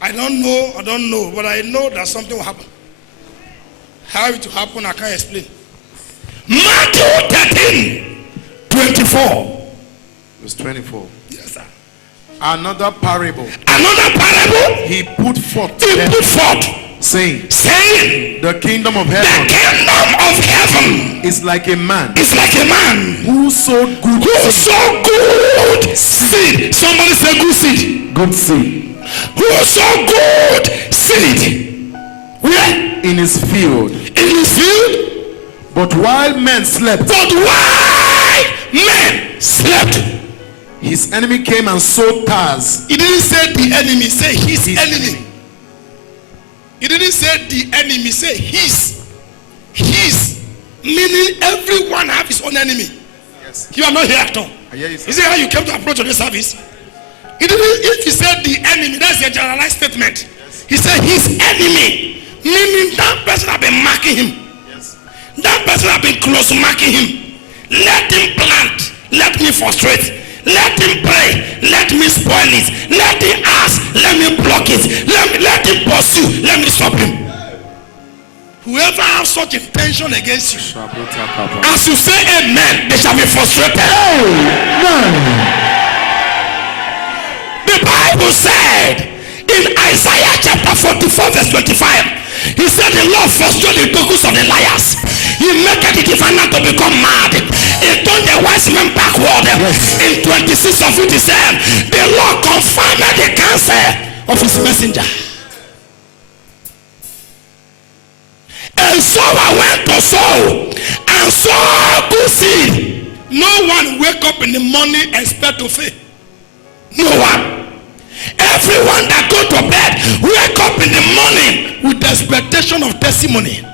I don't know, but I know that something will happen. How it will happen, I can't explain. Matthew 13:24. Verse 24. Yes, sir. Another parable. He put forth, saying, the kingdom of heaven is like a man who sowed good seed. Somebody say good seed. Good seed. Who sowed good seed? Where? In his field. But while men slept, his enemy came and sowed tares. He didn't say the enemy, say his enemy. He didn't say the enemy, say his. Meaning everyone have his own enemy. Yes. You are not here at all. Is it how you came to approach this service? He didn't. If he said the enemy, that's a generalized statement. Yes. He said his enemy, meaning that person have been marking him. Yes. That person have been close marking him. Let him plant. Let me frustrate. Let him pray. Let me spoil it. Let him ask. Let me block it. Let him pursue. Let me stop him. Whoever has such intention against you, as you say amen, they shall be frustrated. Amen. The Bible said in Isaiah chapter 44 verse 25, he said the Lord frustrated the tokens of the liars. He made the diviner to become mad. He turned the wise men backward. Yes. In 26 of it, he said the Lord confirmed the counsel of his messenger. And so I went to sow and sow good seed. No one wake up in the morning expect to fail. No one. Everyone that go to bed wake up in the morning with the expectation of testimony.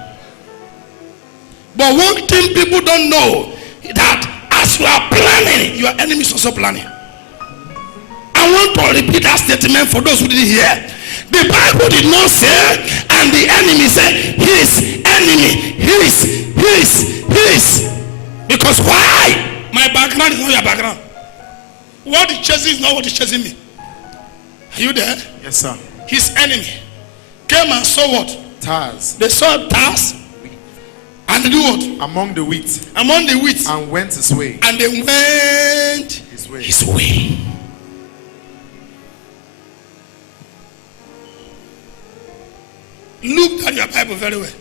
But one thing people don't know, that as you are planning, your enemy is also planning. I want to repeat that statement for those who didn't hear. The Bible did not say, and the enemy said, his enemy, his. Because why? My background is not your background. What is chasing is not what is chasing me. Are you there? Yes, sir. His enemy came and saw what? Tares. They saw tares. And they do what? Among the wheat. Among the wheat. And went his way. And they went his way. Look at your Bible very well.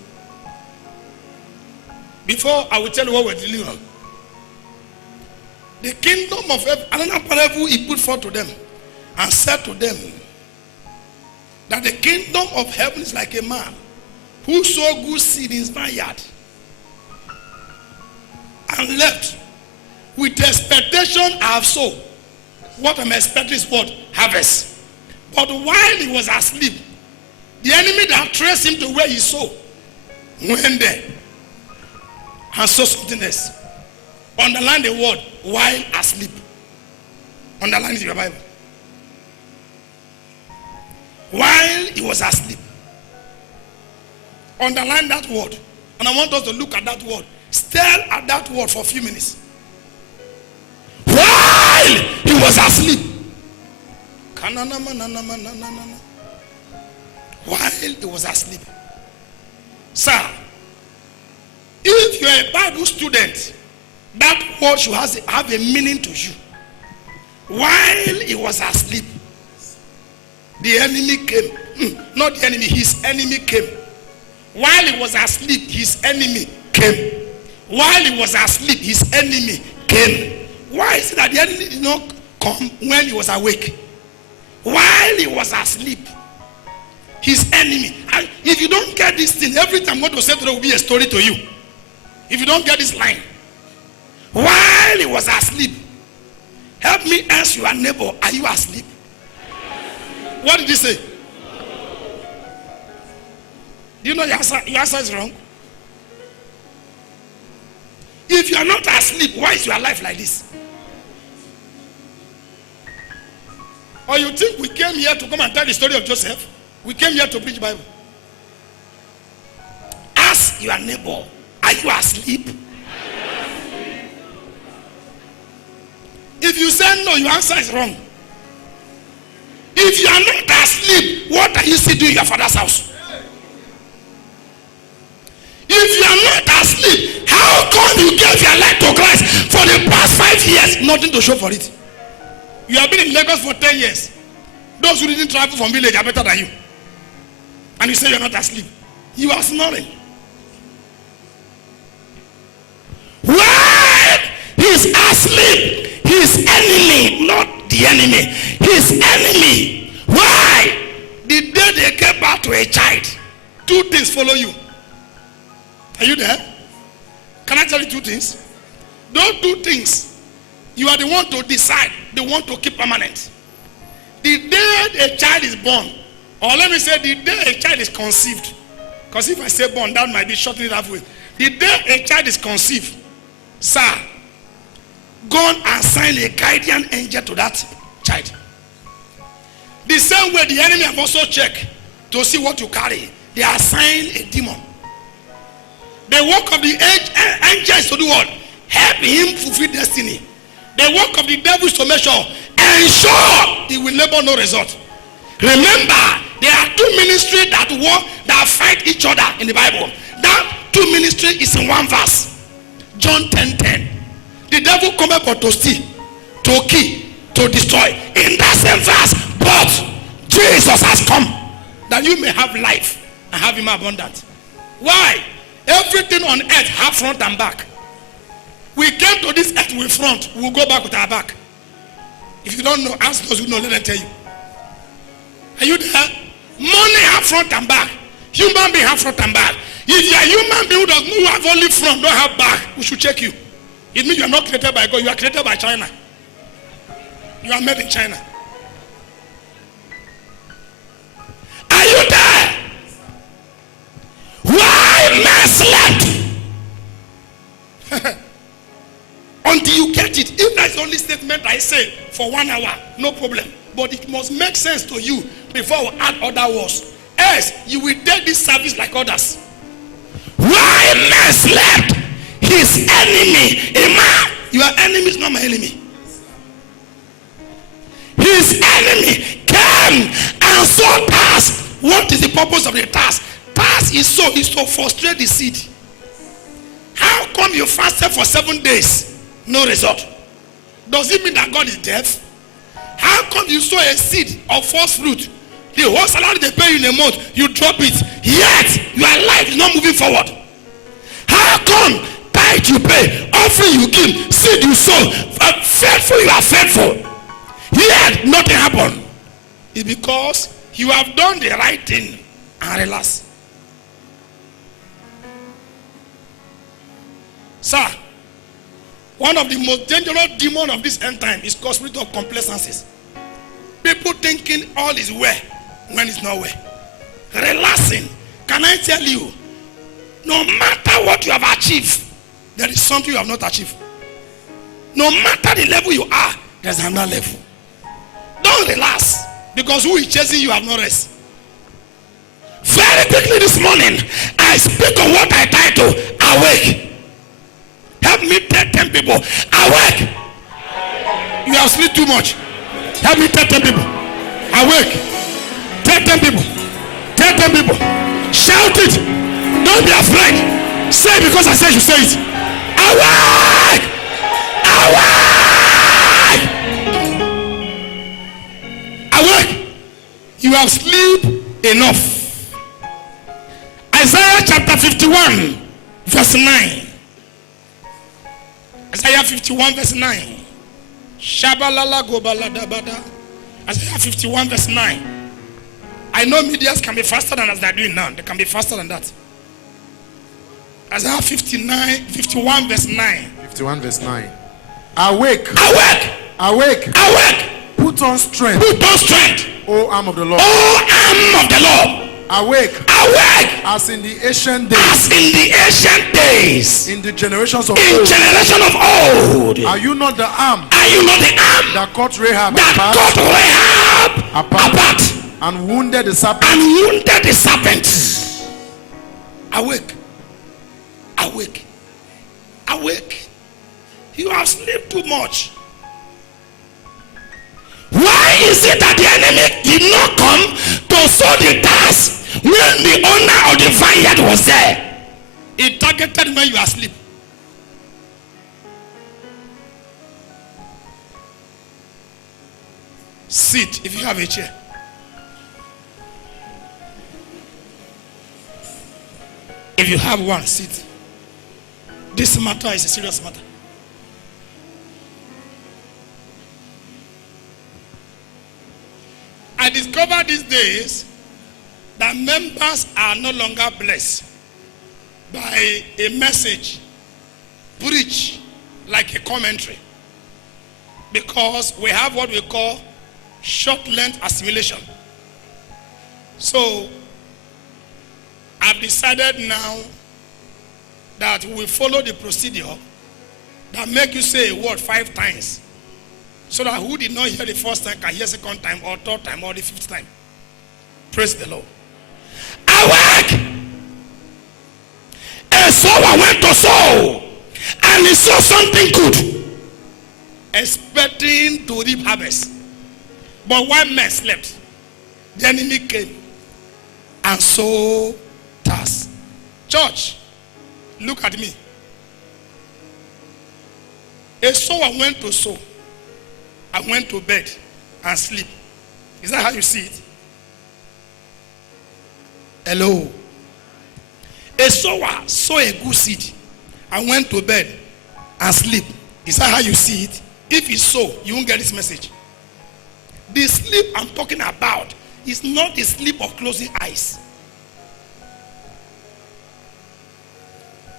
Before I will tell you what we're dealing with. The kingdom of heaven, another parable he put forth to them and said to them that the kingdom of heaven is like a man who sowed good seed in his vineyard and left with the expectation I have sown. What I'm expecting is what? Harvest. But while he was asleep, the enemy that traced him to where he sowed went there and saw something else. Underline the word while asleep. Underline it in your Bible. While he was asleep. Underline that word. And I want us to look at that word. Stare at that word for a few minutes. While he was asleep. While he was asleep. Sir, if you're a Bible student, that word should have a meaning to you. While he was asleep, the enemy came. Not the enemy, his enemy came. While he was asleep, his enemy came. While he was asleep, his enemy came. Why is it that the enemy did not come when he was awake? While he was asleep, his enemy. And if you don't get this thing, every time what was said today will be a story to you. If you don't get this line. While he was asleep, help me ask your neighbor, are you asleep? What did he say? Do you know your answer is wrong? If you are not asleep, why is your life like this? Or you think we came here to come and tell the story of Joseph? We came here to preach Bible. Ask your neighbor, are you asleep? If you say no, your answer is wrong. If you are not asleep, what are you still doing in your father's house? If you are not asleep, how come you gave your life to Christ for the past 5 years? Nothing to show for it. You have been in Lagos for 10 years. Those who didn't travel from village are better than you. And you say you are not asleep. You are snoring. Why? He's asleep. His enemy, not the enemy. His enemy. Why? The day they get back to a child, 2 things follow you. Are you there? Can I tell you 2 things? Those 2 things, you are the one to decide, the one to keep permanent. The day a child is born, or let me say the day a child is conceived, because if I say born, that might be shortening it halfway. The day a child is conceived, sir, go and assign a guardian angel to that child. The same way the enemy have also checked to see what you carry. They assign a demon. The work of the angel is to do what? Help him fulfill destiny. The work of the devil is to make sure, ensure he will labor no result. Remember, there are 2 ministries that war, that fight each other in the Bible. That 2 ministries is in 1 verse. John 10:10. The devil cometh but to steal, to kill, to destroy. In that same verse, but Jesus has come that you may have life and have him abundant. Why? Everything on earth have front and back. We came to this earth with front, we'll go back with our back. If you don't know, ask those who know, let them tell you. Are you there? Money have front and back. Human being have front and back. If you are a human being who have only front, don't have back, we should check you. It means you are not created by God, you are created by China. You are made in China. Are you there? Why men slept? Until you get it. If that's the only statement I say for 1 hour, no problem. But it must make sense to you before we add other words. Else, you will take this service like others. Why men slept? His enemy, a man. Your enemy is not my enemy. His enemy came and saw task. What is the purpose of the task? Task is to frustrate the seed. How come you fasted for 7 days? No result. Does it mean that God is deaf? How come you sow a seed of false fruit? The whole salary they pay you in a month, you drop it, yet your life is not moving forward. How come tithe you pay, offering you give, seed you sow, faithful you are faithful, yet nothing happened? It's because you have done the right thing and relax. Sir, one of the most dangerous demons of this end time is called spirit of complacencies. People thinking all is well when it's not well. Relaxing. Can I tell you, no matter what you have achieved, there is something you have not achieved. No matter the level you are, there's another level. Don't relax, because who is chasing you have no rest. Very quickly this morning, I speak on what I title Awake. Help me tell 10 people. Awake. You have slept too much. Help me tell 10 people. Awake. Tell 10 people. Tell 10 people. Shout it. Don't be afraid. Say it because I said you say it. Awake. Awake. Awake. You have slept enough. Isaiah chapter 51 verse 9. Isaiah 51 verse 9. Shabalala gobaladabada. Isaiah 51 verse 9. I know medias can be faster than as they're doing now. They can be faster than that. Isaiah 51 verse 9. 51 verse 9. Awake. Awake. Awake. Awake. Put on strength. Put on strength. O arm of the Lord. O arm of the Lord. Awake. Awake. As in the ancient days. As in the ancient days. In the generations of in old. Generation of old. Are you not the arm? Are you not the arm that caught Rahab apart and wounded the serpent? And wounded the serpent. Awake. Awake. Awake. You have slept too much. Why Why is it that the enemy did not come to sow the tares when the owner of the vineyard was there? He targeted when you are asleep. Sit if you have a chair. If you have one, sit. This matter is a serious matter. I discovered these days that members are no longer blessed by a message preached like a commentary, because we have what we call short length assimilation. So I've decided now that we will follow the procedure that make you say a word 5 times, so that who did not hear the first time can hear second time or third time or the 5th time. Praise the Lord. Awake! A sower went to sow, and he saw something good, expecting to reap harvest. But one man slept. The enemy came and sowed tares. Church, look at me. A sower went to sow and went to bed and sleep. Is that how you see it? Hello. A sower sowed a good seed and went to bed and sleep. Is that how you see it? If you sow, you won't get this message. The sleep I'm talking about is not the sleep of closing eyes.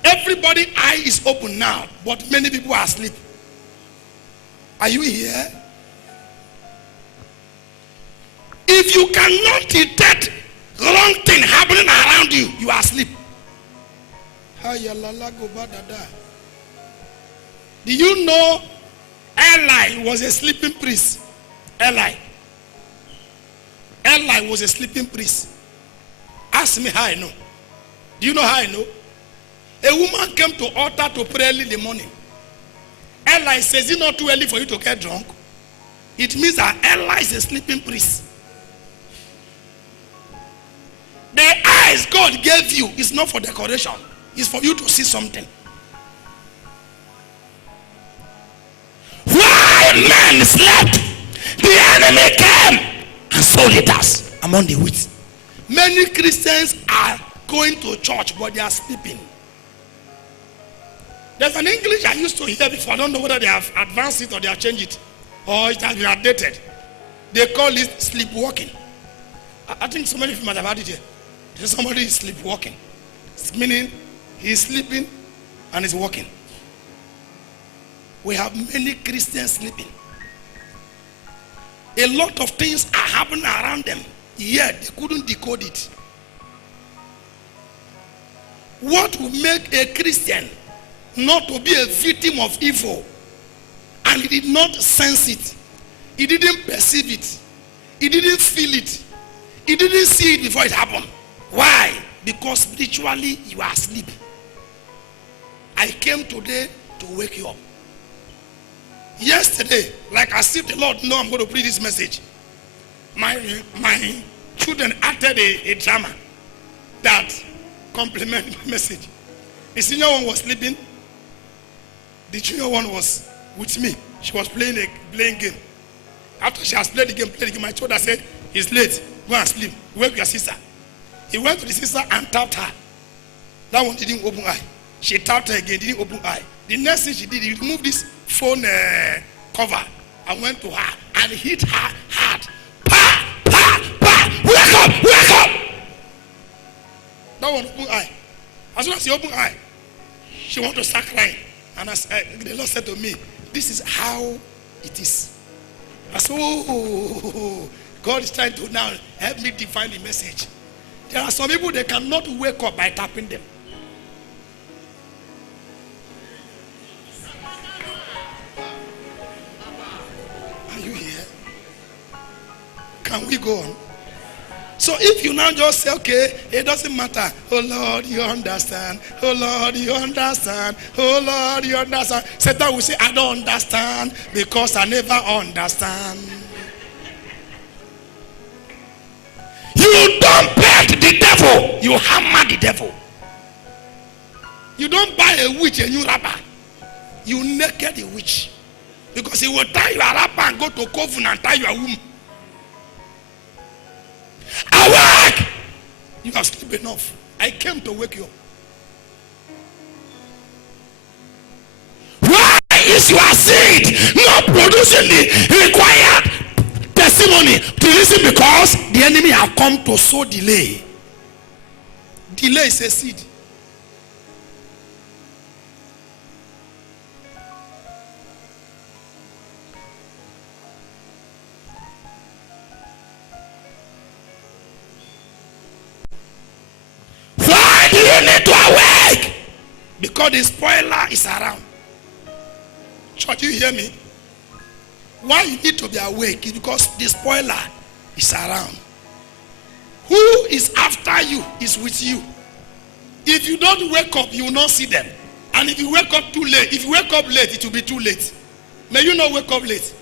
Everybody's eye is open now, but many people are asleep. Are you here? If you cannot detect wrong thing happening around you, you are asleep. Do you know Eli was a sleeping priest? Eli was a sleeping priest. Ask me how I know. Do you know how I know? A woman came to altar to pray early in the morning. Eli says, it's not too early for you to get drunk. It means that Eli is a sleeping priest. The eyes God gave you is not for decoration. It's for you to see something. While men slept, the enemy came and sowed it us among the wheat. Many Christians are going to church, but they are sleeping. There's an English I used to hear before. I don't know whether they have advanced it or they have changed it, or it has been updated. They call it sleepwalking. I think so many of you might have had it here. Somebody is sleepwalking. It's meaning he's sleeping and he's walking. We have many Christians sleeping. A lot of things are happening around them, yet they couldn't decode it. What will make a Christian not to be a victim of evil? And he did not sense it. He didn't perceive it. He didn't feel it. He didn't see it before it happened. Why? Because spiritually you are asleep. I came today to wake you up. Yesterday, like as if the Lord know I'm going to preach this message, my children acted a drama that complemented my message. The senior one was sleeping. The junior one was with me. She was playing game. After she has played the game, I told her, said, it's late. Go and sleep. Wake your sister. He went to the sister and tapped her. That one didn't open eye. She tapped her again, didn't open eye. The next thing she did, he removed this phone cover and went to her and hit her hard. Pa! Pa! Pa! Wake up! Wake up! That one opened eye. As soon as she opened eye, she wanted to start crying. And the Lord said to me, this is how it is. I said, oh, God is trying to now help me define the message. There are some people, they cannot wake up by tapping them. Are you here? Can we go on? So if you now just say, okay, it doesn't matter. Oh Lord, you understand. Oh Lord, you understand. Oh Lord, you understand. Satan will say, I don't understand because I never understand. devil. You hammer the devil. You don't buy a witch a new wrapper. You naked a witch. Because he will tie your wrapper and go to coven and tie your womb. Awake! You have slept enough. I came to wake you up. Why is your seed not producing the required testimony to listen? Because the enemy have come to sow delay. Delay is a seed. Why do you need to awake? Because the spoiler is around. Church, you hear me? Why you need to be awake is because the spoiler is around. Who is after you is with you. If you don't wake up, you will not see them. And if you wake up too late, if you wake up late, it will be too late. May you not wake up late.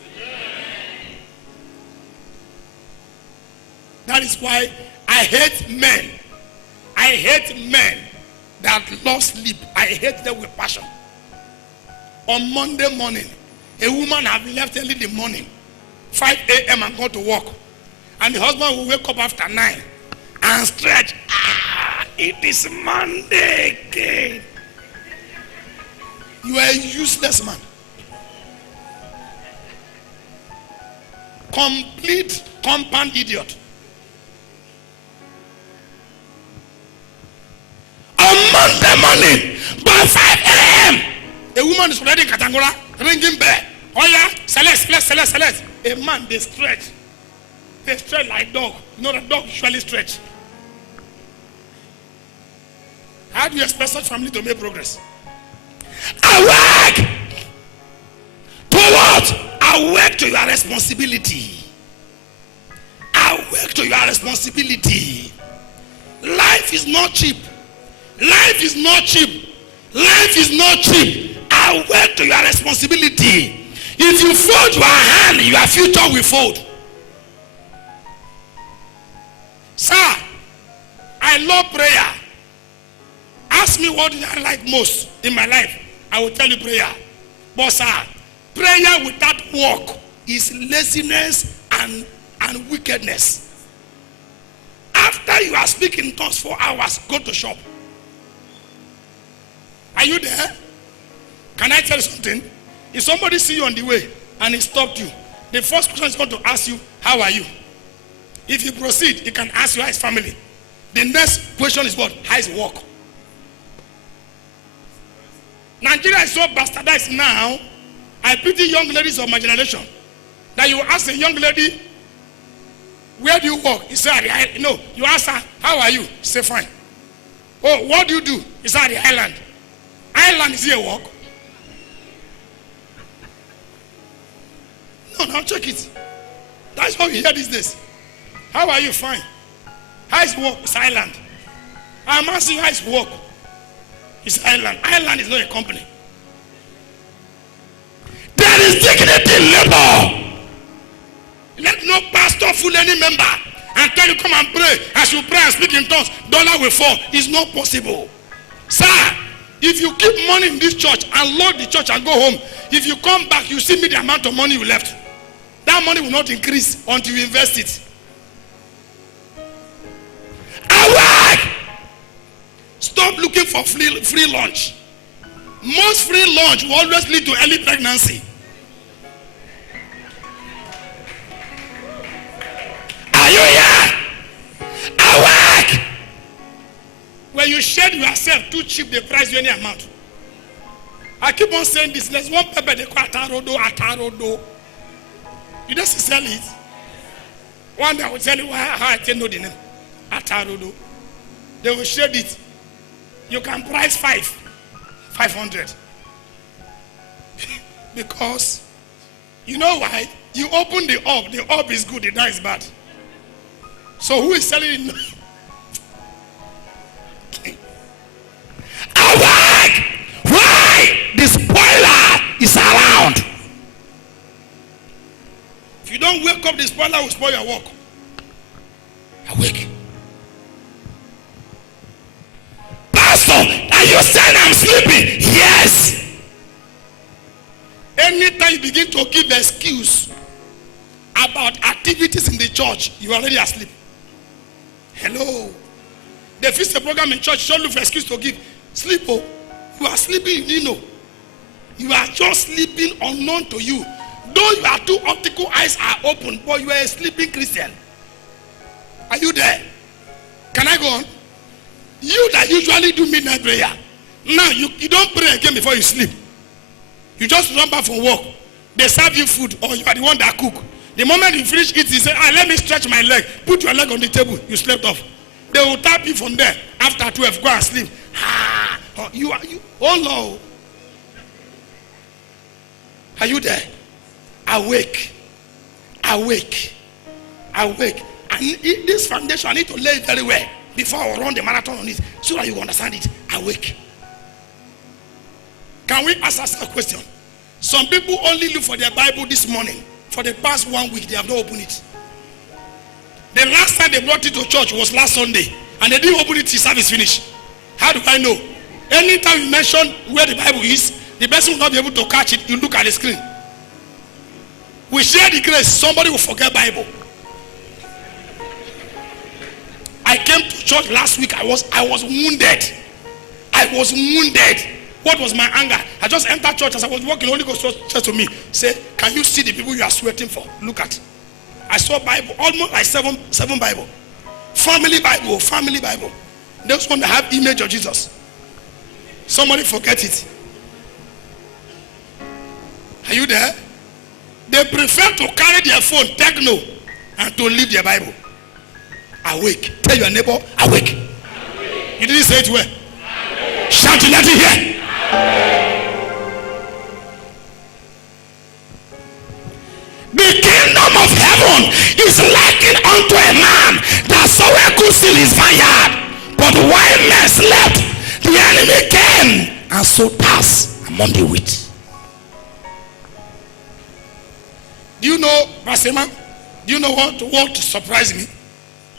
That is why I hate men. I hate men that lost sleep. I hate them with passion. On Monday morning, a woman have left early in the morning, 5 a.m. and go to work. And the husband will wake up after 9 and stretch. It is Monday again. You are a useless man. Complete compound idiot. On Monday morning, by 5 a.m., a woman is already in Katangura, ringing bell. Oh yeah, Celeste. A man, they stretch. They stretch like dog. You know the dog usually stretch. How do you expect such family to make progress? Awake! To what? Awake to your responsibility. Awake to your responsibility. Life is not cheap. Life is not cheap. Life is not cheap. Awake to your responsibility. If you fold your hand, your future will fold. Sir, I love prayer. Ask me what I like most in my life. I will tell you prayer. But sir, prayer without work is laziness and wickedness. After you are speaking in tongues for hours, go to shop. Are you there? Can I tell you something? If somebody see you on the way and he stopped you, the first question is going to ask you, how are you? If you proceed, he can ask you how is family. The next question is what? How is work? Nigeria is so bastardized now. I pity young ladies of my generation. That you ask a young lady, where do you work? He said, no. You ask her, how are you? She say, fine. Oh, what do you do? He said, the island. Island is here work. No, check it. That's how you hear these days. How are you? Fine. How is work? It's island. I'm asking how is work? It's island. Island is not a company. There is dignity in labor. Let no pastor fool any member and tell you come and pray. As you pray and speak in tongues, dollar will fall. It's not possible. Sir, if you keep money in this church and lock the church and go home, if you come back, you see me the amount of money you left. That money will not increase until you invest it. Awake! Stop looking for free lunch. Most free lunch will always lead to early pregnancy. Are you here? Awake! When you shed yourself too cheap, they price you any amount. I keep on saying this. There's one pepper they call atarodo. You just sell it. One day I will tell you how I can know the name. Atarodo. They will shed it. You can price 500. Because you know why? You open the orb is good, the down is bad. So who is selling it? Awake! Why? The spoiler is around. If you don't wake up, the spoiler will spoil your work. Awake. you saying I'm sleeping? Yes. Anytime you begin to give excuse about activities in the church, you are already asleep. Hello. They fix a program in church, don't look for excuse to give. Sleep, oh. You are sleeping, you didn't know. You are just sleeping unknown to you. Though your two optical eyes are open, but you are a sleeping Christian. Are you there? Can I go on? You that usually do midnight prayer, now you don't pray again before you sleep. You just run back from work. They serve you food, or you are the one that cook. The moment you finish eating, you say, let me stretch my leg. Put your leg on the table. You slept off. They will tap you from there. After 12, go and sleep. Oh no. Are you there? Awake. Awake. Awake. And this foundation, I need to lay it very well before I run the marathon on it, so that you understand it. Awake. Can we ask us a question? Some people only look for their Bible this morning. For the past 1 week, they have not opened it. The last time they brought it to church was last Sunday, and they didn't open it till service finished. How do I know? Anytime you mention where the Bible is, the person will not be able to catch it. You look at the screen. We share the grace. Somebody will forget Bible. I came to church last week. I was wounded. I was wounded. What was my anger? I just entered church as I was walking. Holy Ghost said to me, say, can you see the people you are sweating for? Look at. I saw Bible, almost like seven Bible. Family Bible, family Bible. Those one that have image of Jesus. Somebody forget it. Are you there? They prefer to carry their phone, techno, and to leave their Bible. Awake. Tell your neighbor, awake. You didn't say it well. Shout to let it hear. The kingdom of heaven is likened unto a man that saw a good seed in his vineyard. But while men slept, the enemy came and sowed tares among the wheat. Do you know, Pastor Emma? Do you know what surprised me?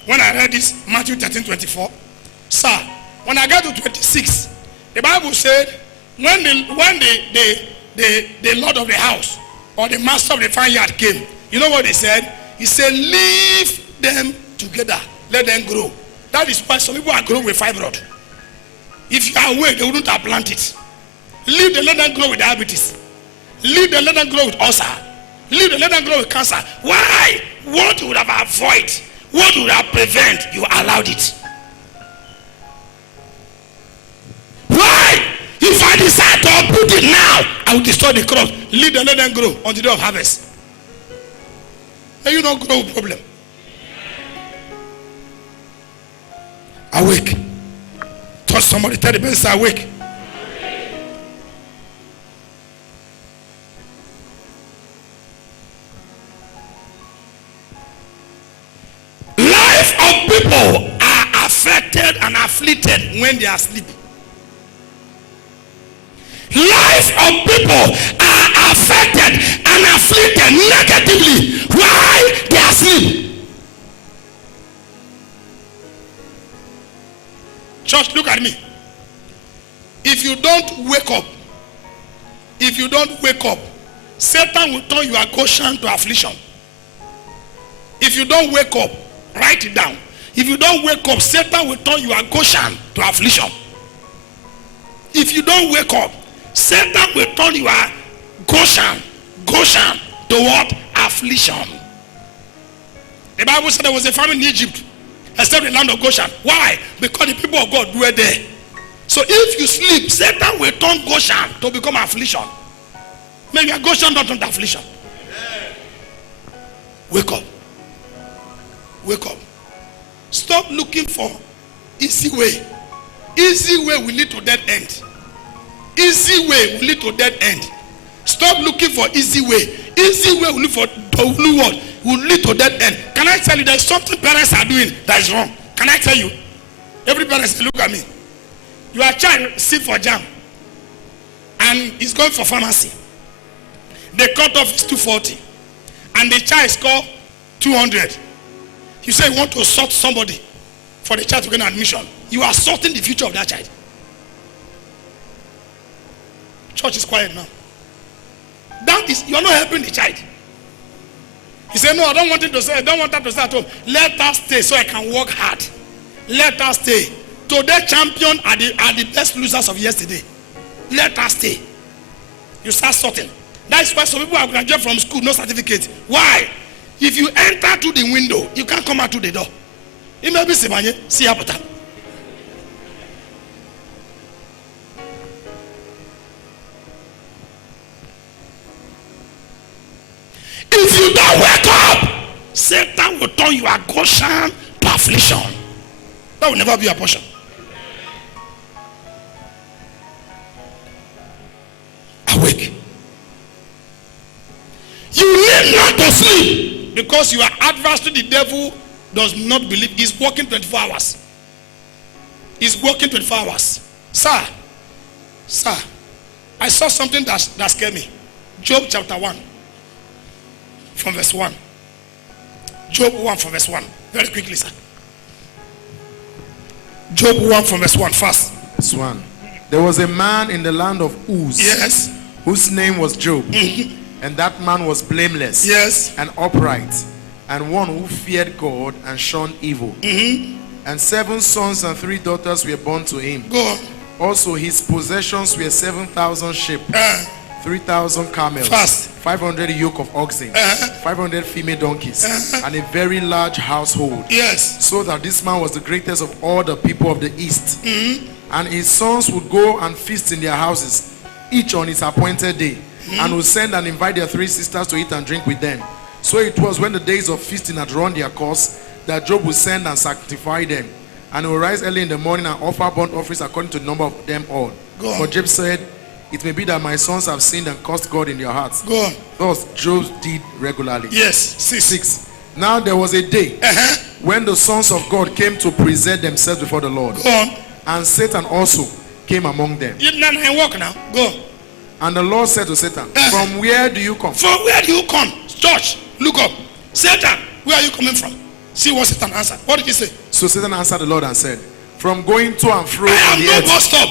When I read this, Matthew 13:24. Sir, when I got to 26, the Bible said, when the Lord of the house or the master of the vineyard came, you know what he said? He said, leave them together, let them grow. That is why some people are growing with fibroid. If you are awake, they wouldn't have planted. Leave them, let them grow with diabetes. Leave them, let them grow with ulcer. Leave them, let them grow with cancer. Why? What would have avoided? What would have prevented? You allowed it. Why? If I decide to uproot it now, I will destroy the crops. Leave them, let them grow on the day of harvest. And you don't grow problem. Awake. Touch somebody, tell the person awake. Life of people are affected and afflicted when they are asleep. Life of people are affected and afflicted negatively while they are asleep. Church, look at me. If you don't wake up, Satan will turn your Goshen to affliction. If you don't wake up, write it down. If you don't wake up, Satan will turn your Goshen to affliction. If you don't wake up, Satan will turn your Goshen to what? Affliction. The Bible said there was a famine in Egypt, except the land of Goshen. Why? Because the people of God were there. So if you sleep, Satan will turn Goshen to become affliction. Maybe a Goshen not turn to affliction. Wake up. Wake up. Stop looking for easy way. Easy way will lead to dead end. Easy way will lead to dead end. Stop looking for easy way. Easy way will lead for what? Will lead to dead end. Can I tell you there's something parents are doing that is wrong? Can I tell you? Every parent say, look at me. Your child sit for jam and he's going for pharmacy. The cutoff is 240 and the child score 200. You say you want to sort somebody for the child to get an admission. You are sorting the future of that child. church is quiet now. That is, you are not helping the child. He said, no, I don't want him to say, I don't want her to stay at home. Let her stay so I can work hard. Let her stay. Today champion are the best losers of yesterday. Let her stay. You start sorting. That's why some people have graduated from school, no certificate. Why? If you enter through the window, you can't come out through the door. It may be Simanye, see Apota. If you don't wake up, Satan will turn your Goshen to affliction. That will never be a portion. Awake. You need not to sleep because you are adverse to the devil. Does not believe he's working 24 hours. He's working 24 hours. Sir, I saw something that scared me. Job chapter 1 from verse 1. Job 1 from verse 1. Very quickly, sir. Job 1 from verse 1 first. Verse 1. There was a man in the land of Uz. Yes. Whose name was Job. Mm-hmm. And that man was blameless. Yes. And upright. And one who feared God and shunned evil. Mm-hmm. And 7 sons and 3 daughters were born to him. Go on. Also his possessions were 7,000 sheep, 3,000 camels, Fast. 500 yoke of oxen, 500 female donkeys, and a very large household. Yes. So that this man was the greatest of all the people of the east. Mm-hmm. And his sons would go and feast in their houses, each on his appointed day, and would send and invite their 3 sisters to eat and drink with them. So it was when the days of feasting had run their course that Job would send and sanctify them. And he would rise early in the morning and offer burnt offerings according to the number of them all. For Job said, it may be that my sons have sinned and cursed God in their hearts. Go on. Thus Job did regularly. Yes. 6. Now there was a day when the sons of God came to present themselves before the Lord. Go on. And Satan also came among them. You didn't walk now. Go on. And the Lord said to Satan, from where do you come? From where do you come? Church, look up. Satan, where are you coming from? See what Satan answered. What did he say? So Satan answered the Lord and said, from going to and fro I on have the no earth. bus stop.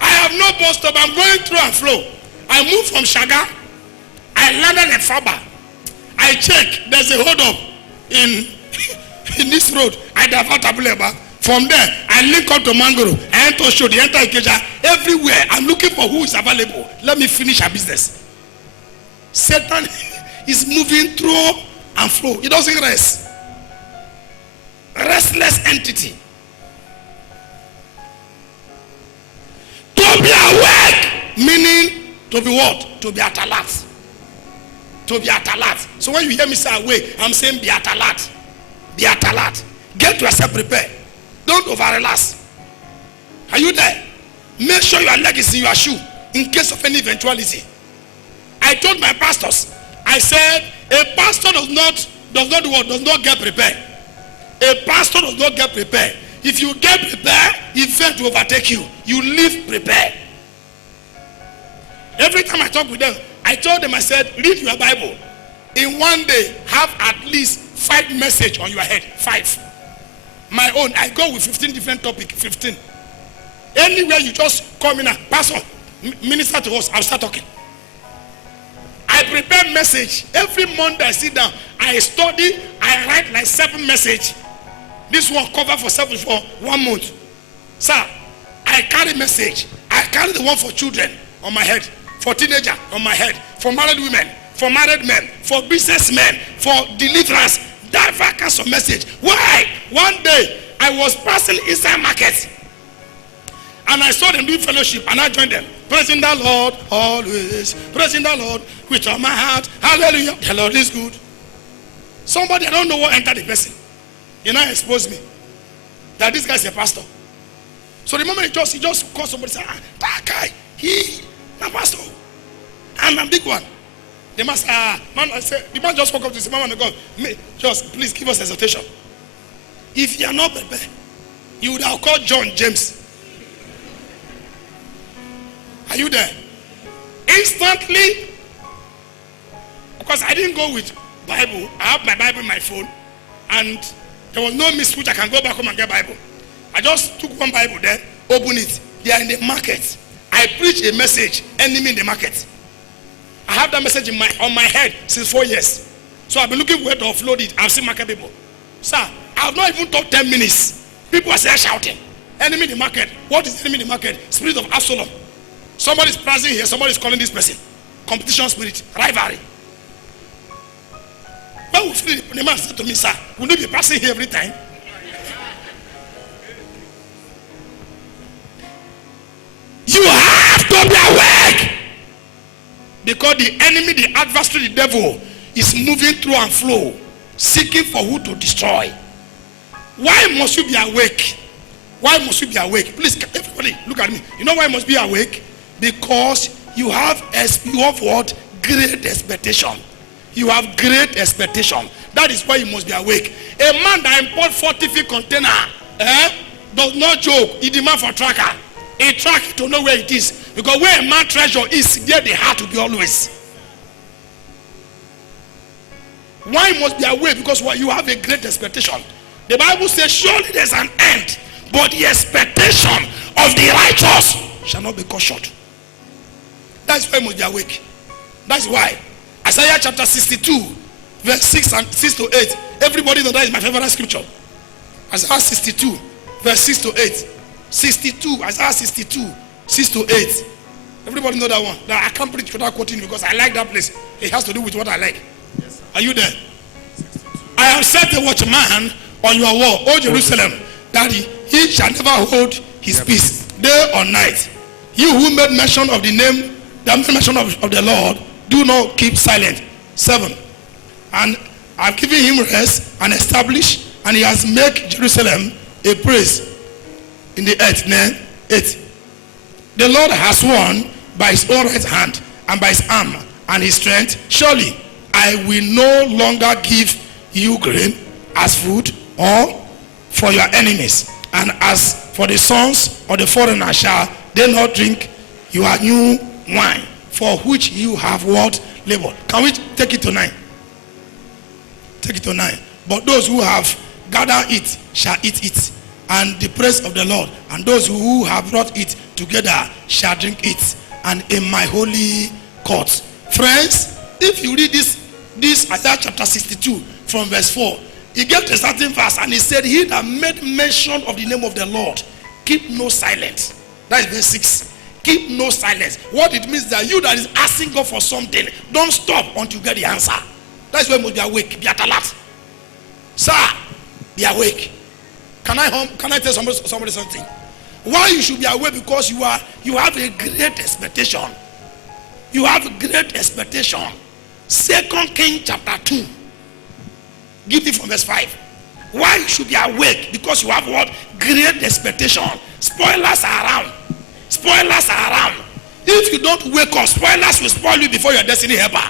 I have no bus stop. I'm going through and flow. I moved from Shaga. I landed at Faba. I check. There's a hold up in this road. I divert Abuleba. From there, I link up to Mangoro. I enter Shodi, enter Ikeja. Everywhere, I'm looking for who is available. Let me finish our business. Satan is moving through and flow. He doesn't rest. Restless entity. To be awake, meaning to be what? To be at alert. To be at alert. So when you hear me say awake, I'm saying be at alert. Be at alert. Get yourself prepared. Don't over-relax. Are you there? Make sure your leg is in your shoe in case of any eventuality. I told my pastors, I said, a pastor does not get prepared. A pastor does not get prepared. If you get prepared, event will overtake you. You live prepared. Every time I talk with them, I told them, I said, read your Bible. In one day, have at least 5 messages on your head. 5. My own, I go with 15 different topics. 15. Anywhere you just come in, pastor, minister to us, I'll start talking. I prepare message. Every Monday I sit down, I study, I write like 7 messages. This one cover for 1 month. Sir, I carry message. I carry the one for children on my head, for teenagers on my head, for married women, for married men, for businessmen, for deliverance. That kinds of message. Why? One day I was passing inside market and I saw them doing fellowship and I joined them. Praising the Lord always. Praising the Lord with all my heart. Hallelujah. The Lord is good. Somebody, I don't know what entered the person. You know, exposed me that this guy is a pastor. So the moment he just called somebody and said, that guy, he a pastor. I'm a big one. The man said, the man just woke up to say, man of God, just please give us exhortation. If you are not prepared, you would have called John James. Are you there? Instantly, because I didn't go with Bible. I have my Bible in my phone, and there was no miss which I can go back home and get Bible. I just took one Bible there, open it. They are in the market. I preach a message, enemy in the market. I have that message on my head since 4 years. So I've been looking for where to offload it. I've seen market people. Sir, I have not even talked 10 minutes. People are still shouting. Enemy in the market. What is enemy in the market? Spirit of Absalom. Somebody is pressing here. Somebody is calling this person. Competition spirit. Rivalry. When we finish, the man said to me, sir, will you be passing here every time? You have to be awake. Because the enemy, the adversary, the devil, is moving through and flow, seeking for who to destroy. Why must you be awake? Why must you be awake? Please, everybody, look at me. You know why you must be awake? Because you have what? Great expectation. You have great expectation. That is why you must be awake. A man that import 40 feet container does not joke. He demand for tracker. He track it to know where it is. Because where a man treasure is, there the heart will be always. Why you must be awake? Because you have a great expectation. The Bible says, surely there's an end, but the expectation of the righteous shall not be cut short. That's why you must be awake. That's why Isaiah chapter 62, verse 6 to 8. Everybody knows that is my favorite scripture. Isaiah 62, verse 6 to 8. 62, Isaiah 62, 6 to 8. Everybody know that one. Now, I can't preach without quoting because I like that place. It has to do with what I like. Yes, are you there? 62. I have set a watchman on your wall, O Jerusalem, that he shall never hold his peace, day or night. You who made mention of the name, the mention of the Lord, do not keep silent. 7. And I've given him rest and established, and he has made Jerusalem a praise in the earth. 8. The Lord has sworn by his own right hand and by his arm and his strength, surely I will no longer give you grain as food or for your enemies, and as for the sons of the foreigner shall they not drink your new wine, for which you have what? Labored. Can we take it to 9? Take it to 9. But those who have gathered it shall eat it, and the praise of the Lord, and those who have brought it together shall drink it, and in my holy courts. Friends, if you read this Isaiah chapter 62 from verse 4, he gave a certain verse and he said, he that made mention of the name of the Lord, keep no silence. That is verse 6. Keep no silence. What it means that you that is asking God for something, don't stop until you get the answer. That's why you must be awake. Be at alert. Sir, be awake. Can I tell somebody something? Why you should be awake? Because you have a great expectation. You have a great expectation. 2 Kings chapter 2. Give it from verse 5. Why you should be awake? Because you have what? Great expectation. Spoilers are around. Spoilers are around. If you don't wake up, spoilers will spoil you before your destiny helper.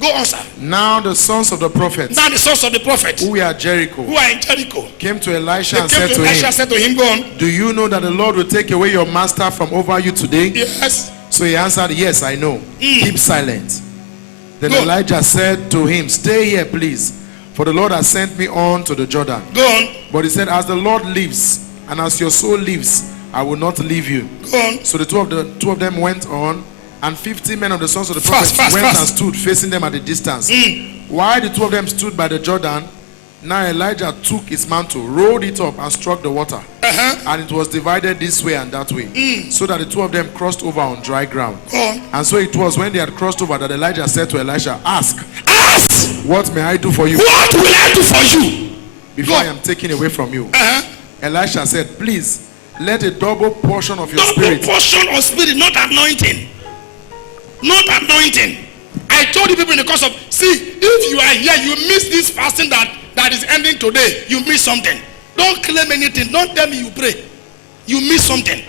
Go on, sir. Now the sons of the prophets, who are Jericho, who are in Jericho, came to Elisha and said to him, go on. Do you know that the Lord will take away your master from over you today? Yes. So he answered, yes, I know. Keep silent. Then Elijah said to him, stay here, please, for the Lord has sent me on to the Jordan. Go on. But he said, as the Lord lives, and as your soul lives, I will not leave you. Go on. So the two of them went on, and 50 men of the sons of the prophets went and stood facing them at a distance. While the two of them stood by the Jordan, now Elijah took his mantle, rolled it up, and struck the water. And it was divided this way and that way, so that the two of them crossed over on dry ground. And so it was when they had crossed over that Elijah said to Elisha, ask, what may I do for you? What will I do for you? Before I am taken away from you. Elisha said, please, let a double portion of your spirit. Double portion of spirit, not anointing. Not anointing. I told you people in the course of, see, if you are here, you miss this fasting that is ending today, you miss something. Don't claim anything. Don't tell me you pray. You miss something.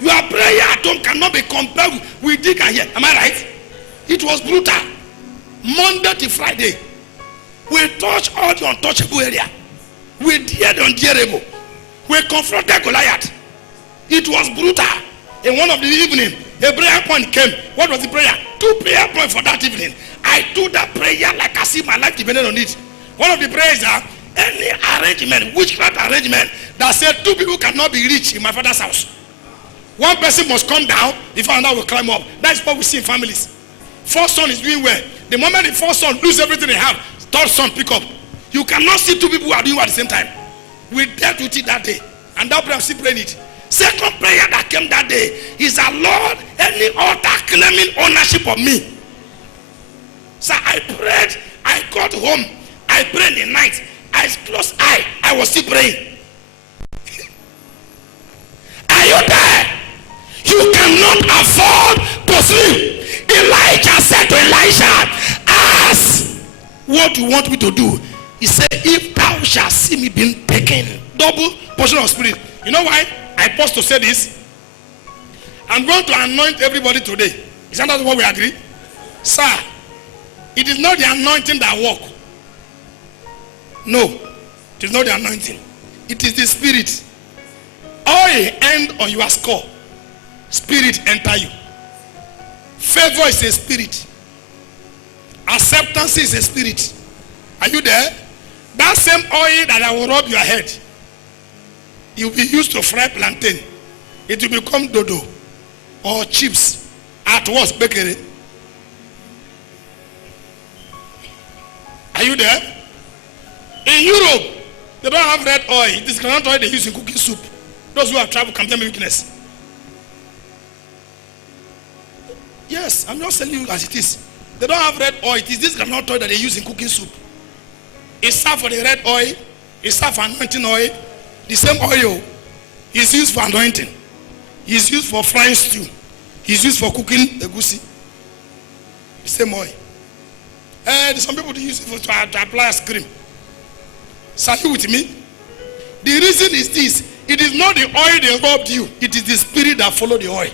Your prayer at home cannot be compared with this and here. Am I right? It was brutal. Monday to Friday. We touched all the untouchable area. We dared the undareable. We confronted Goliath. It was brutal. In one of the evening, a prayer point came. What was the prayer? 2 prayer points for that evening. I do that prayer like I see my life depended on it. One of the prayers are, any arrangement, witchcraft arrangement, that said 2 people cannot be rich in my father's house. One person must come down, the father will climb up. That's what we see in families. First son is doing well. The moment the first son loses everything they have, third son pick up. You cannot see 2 people who are doing well at the same time. We dealt with it that day. And that prayer, I'm still praying it. Second prayer that came that day is that, Lord, any altar claiming ownership of me. So I prayed, I got home, I prayed in the night, I closed eye, I was still praying. Are you there? You cannot afford to sleep. Elijah said to Elisha, ask what you want me to do. He said, if thou shalt see me being taken, double portion of spirit. You know why I pause to say this? I'm going to anoint everybody today. Is that not what we agree? Sir, it is not the anointing that works. No, it is not the anointing. It is the spirit. Oil end on your score. Spirit enter you. Favor is a spirit. Acceptance is a spirit. Are you there? That same oil that I will rub your head, it will be used to fry plantain. It will become dodo or chips at worst bakery. Are you there? In Europe, they don't have red oil. It is groundnut oil they use in cooking soup. Those who have traveled can tell me weakness. Yes, I'm just telling you as it is. They don't have red oil. It is this groundnut oil that they use in cooking soup. It's served for the red oil. It's served for anointing oil. The same oil is used for anointing. It's used for frying stew. It's used for cooking egusi. The same oil. Some people use it to apply ice cream. So are you with me? The reason is this. It is not the oil they robbed you. It is the spirit that followed the oil.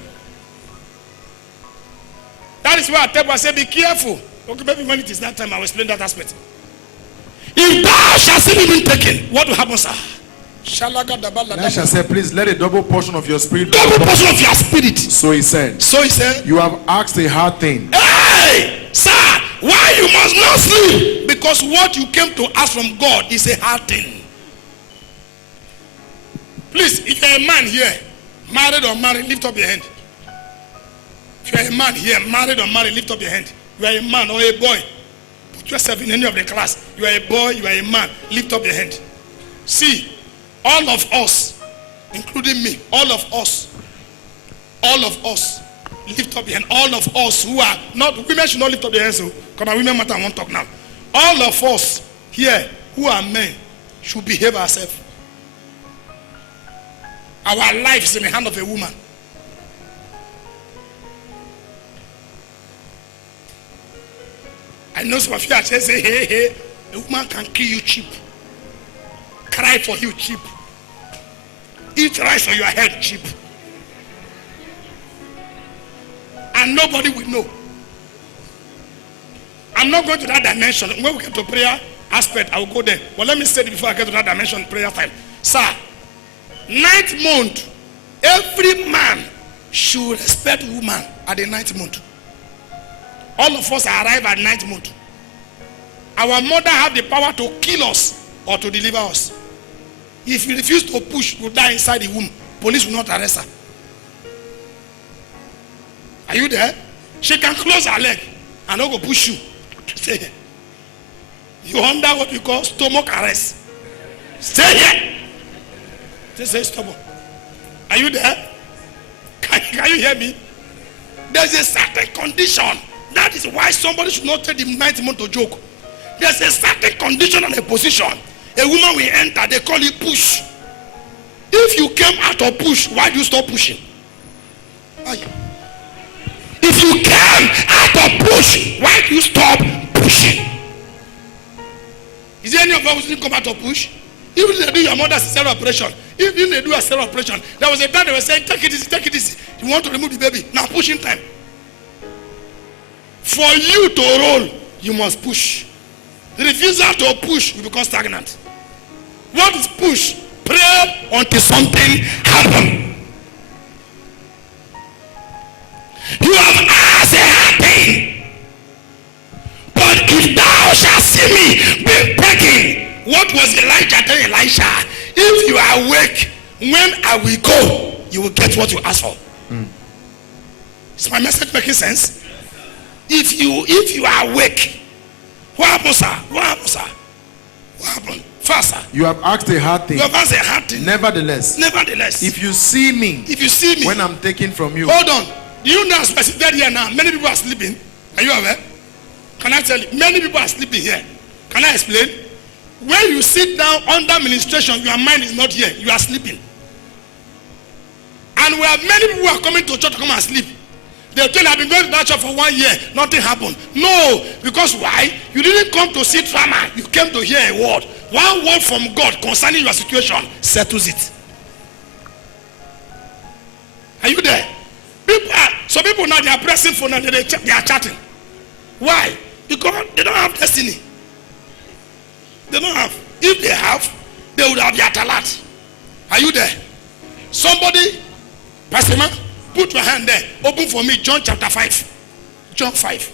That is why I tell you, I say, be careful. Okay, maybe when it is that time, I will explain that aspect. If thou shalt see me being taken, what will happen, sir? Elisha said, please let a double portion of your spirit. Double portion of your spirit. So he said. You have asked a hard thing. Hey, sir, why you must not sleep? Because what you came to ask from God is a hard thing. Please, if you're a man here, married or married, lift up your hand. If you're a man here, married or married, lift up your hand. You are a man or a boy. Put yourself in any of the class. You are a boy, you are a man. Lift up your hand. See, all of us, including me, all of us, lift up your hand. All of us who are not, women should not lift up their hands, because our women matter, I won't talk now. All of us here who are men should behave ourselves. Our life is in the hand of a woman. I know some of you are just saying, hey, a woman can kill you cheap. Cry for you cheap. Eat rice on your head cheap. And nobody will know. I'm not going to that dimension. When we get to prayer aspect, I will go there. But let me say it before I get to that dimension, prayer time. Sir, 9th month, every man should respect woman at the 9th month. All of us arrive at 9th month. Our mother have the power to kill us or to deliver us. If you refuse to push, you die inside the womb. Police will not arrest her. Are you there? She can close her leg and not go push you. You under what we call stomach arrest. Stay here. They say stubborn. Are you there? Can you hear me? There's a certain condition. That is why somebody should not take the 9th month to joke. There's a certain condition and a position. A woman will enter, they call it push. If you came out of push, why do you stop pushing? If you came out of push, why do you stop pushing? Is there any of us who didn't come out of push? Even if they do your mother's cesarean operation, even if they do a cesarean operation, there was a time they were saying, take it easy, take it easy. You want to remove the baby. Now pushing time. For you to roll, you must push. The refusal to push will become stagnant. What is push? Pray until something happens. You have asked a hard thing. But if thou shalt see me being taken, what What was Elijah telling Elisha? If you are awake, when I will go, you will get what you ask for. Is my message making sense? If you are awake, what happened, sir? What happened, sir? What happened? First, sir. You have asked a hard thing. You have asked a hard thing. Nevertheless, if you see me when I'm taken from you. Hold on. Do you know as I here now? Many people are sleeping. Are you aware? Can I tell you? Many people are sleeping here. Can I explain? When you sit down under administration, your mind is not here. You are sleeping. And we have many people who are coming to church to come and sleep. They'll tell you, I've been going to that church for 1 year. Nothing happened. No. Because why? You didn't come to see drama. You came to hear a word. One word from God concerning your situation settles it. Are you there? Some people now, they are pressing phone and they are chatting. Why? Because they don't have destiny. They don't have. If they have, they would have the alert. Are you there? Somebody, Pastor Man, put your hand there. Open for me John chapter 5. John 5.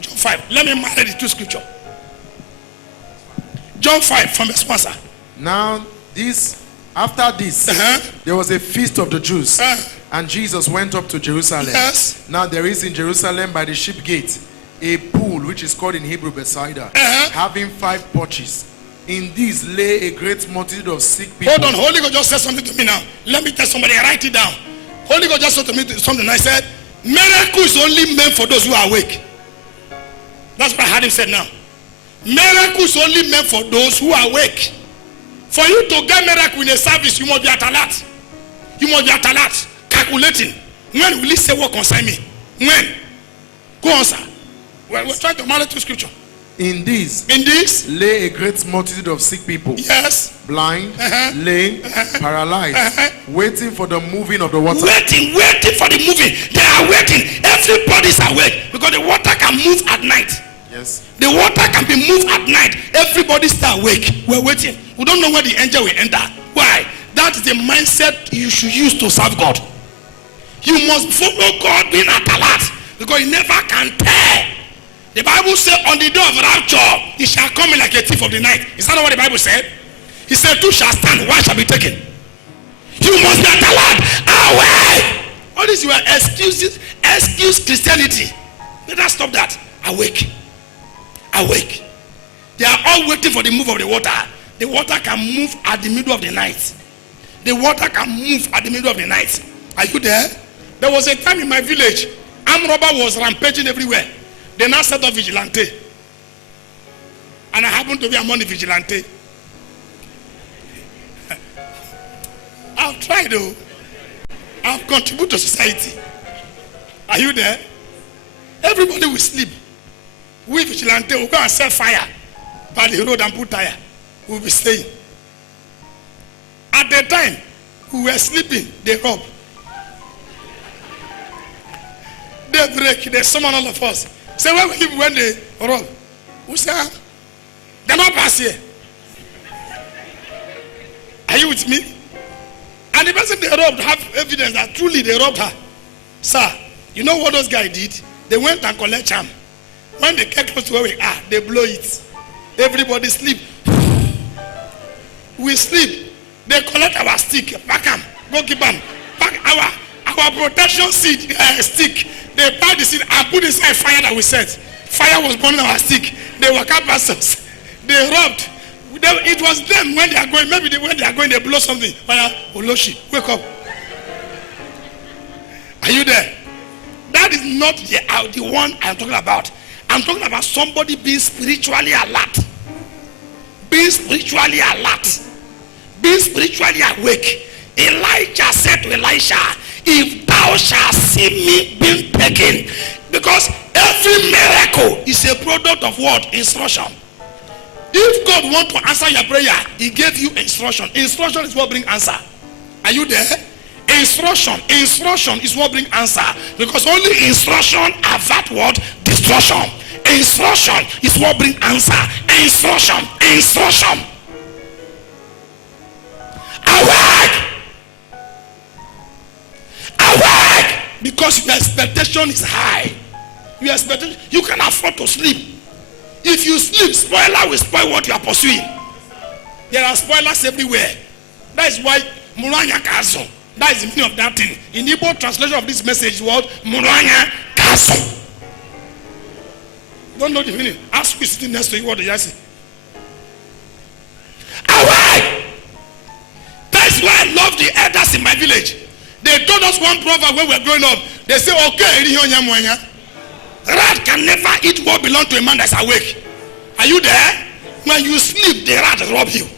John 5. Let me marry the two scripture. John 5 from the sponsor. Now after this, there was a feast of the Jews, and Jesus went up to Jerusalem. Yes. Now there is in Jerusalem by the sheep gate a pool which is called in Hebrew Bethsaida, having 5 porches. In these lay a great multitude of sick people. Hold on, Holy Ghost just said something to me now. Let me tell somebody, write it down. Holy Ghost just said to me something. I said, miracle is only meant for those who are awake. That's what I heard him say now. Miracle is only meant for those who are awake. For you to get miracle in a service, you must be at alert. You must be at alert, calculating. When will he say what concern me? When? Go on, sir. We're trying to marry to scripture. In this lay a great multitude of sick people. Yes. Blind, lame, paralyzed, waiting for the moving of the water. Waiting for the moving. They are waiting. Everybody's awake because the water can move at night. Yes. The water can be moved at night. Everybody's still awake. We're waiting. We don't know where the angel will enter. Why? That is the mindset you should use to serve God. You must follow God being at alert because he never can tell. The Bible said on the day of rapture, he shall come in like a thief of the night. Is that not what the Bible said? He said, two shall stand, one shall be taken. You must be at alert. Awake. All these were excuses, excuse Christianity. Let us stop that. Awake. Awake. They are all waiting for the move of the water. The water can move at the middle of the night. The water can move at the middle of the night. Are you there? There was a time in my village, armed robber was rampaging everywhere. They now set up vigilante. And I happen to be among the vigilante. I've tried though. I've contributed to society. Are you there? Everybody will sleep. We vigilante will go and set fire by the road and put tire. We'll be staying. At the time we were sleeping, they rob. They break, they summon all of us. Say, where will you when they rob? Who say, they're not pass here. Are you with me? And the person they robbed have evidence that truly they robbed her. Sir, you know what those guys did? They went and collect charm. When they get close to where we are, they blow it. Everybody sleep. We sleep. They collect our stick, pack them, go keep them. Pack our protection stick. They pack the stick and put inside fire that we set. Fire was burning our stick. They were past us. They robbed. It was them when they are going. Maybe when they are going, they blow something. Fire, Oloshi, wake up. Are you there? That is not the one I'm talking about. I'm talking about somebody being spiritually alert. Being spiritually alert. Being spiritually awake. Elijah said to Elisha, if thou shalt see me being taken, because every miracle is a product of what? Instruction. If God wants to answer your prayer, he gave you instruction. Instruction is what brings answer. Are you there? Instruction is what brings answer. Because only instruction avert what? Destruction. Instruction is what brings answer. Instruction. Awake! Awake! Because your expectation is high. Your expectation, you can afford to sleep. If you sleep, spoiler will spoil what you are pursuing. There are spoilers everywhere. That is why Muranya Kaso. That is the meaning of that thing. In Igbo translation of this message was Muranya Kaso. Don't know the meaning. Ask me sitting next to you what they say. Away! That's why I love the elders in my village. They told us one proverb when we were growing up. They say, okay, rat can never eat what belongs to a man that's awake. Are you there? When you sleep, the rat rob you.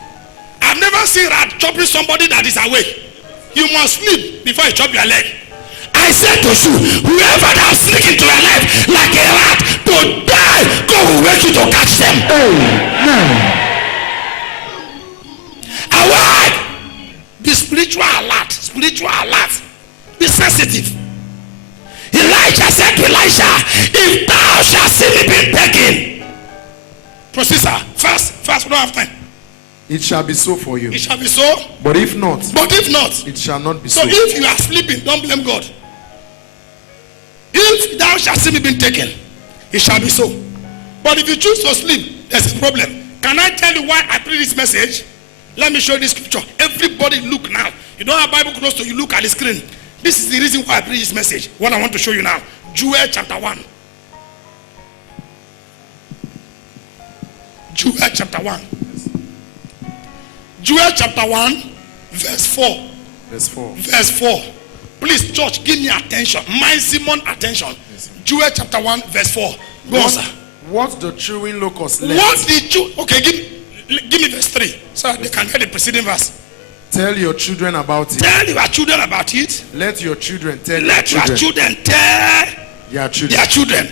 I've never seen rat chopping somebody that is awake. You must sleep before you chop your leg. I said to you, whoever that sneak into your life like a rat to die, God will wake you to catch them. Awake! Be spiritual alert. Spiritual alert. Be sensitive. Elijah said to Elisha, if thou shalt see me being taken. Proceed, sir. First, we don't have time. It shall be so for you. It shall be so. But if not, it shall not be so. So if you are sleeping, don't blame God. If thou shalt see me being taken, it shall be so. But if you choose to sleep, there's a problem. Can I tell you why I preach this message? Let me show you this scripture. Everybody look now. You don't have Bible close to you, look at the screen. This is the reason why I preach this message. What I want to show you now. Joel chapter 1. Joel chapter 1. Joel chapter 1, verse 4. Verse 4. Please, church, give me attention. Maximum attention. Yes. Joel chapter 1, verse 4. Go on, sir. What the chewing locust left. What the chew? Okay, give me verse 3 so they can hear the preceding verse. Tell your children about it. Tell your children about it. Let your children tell your children tell their children.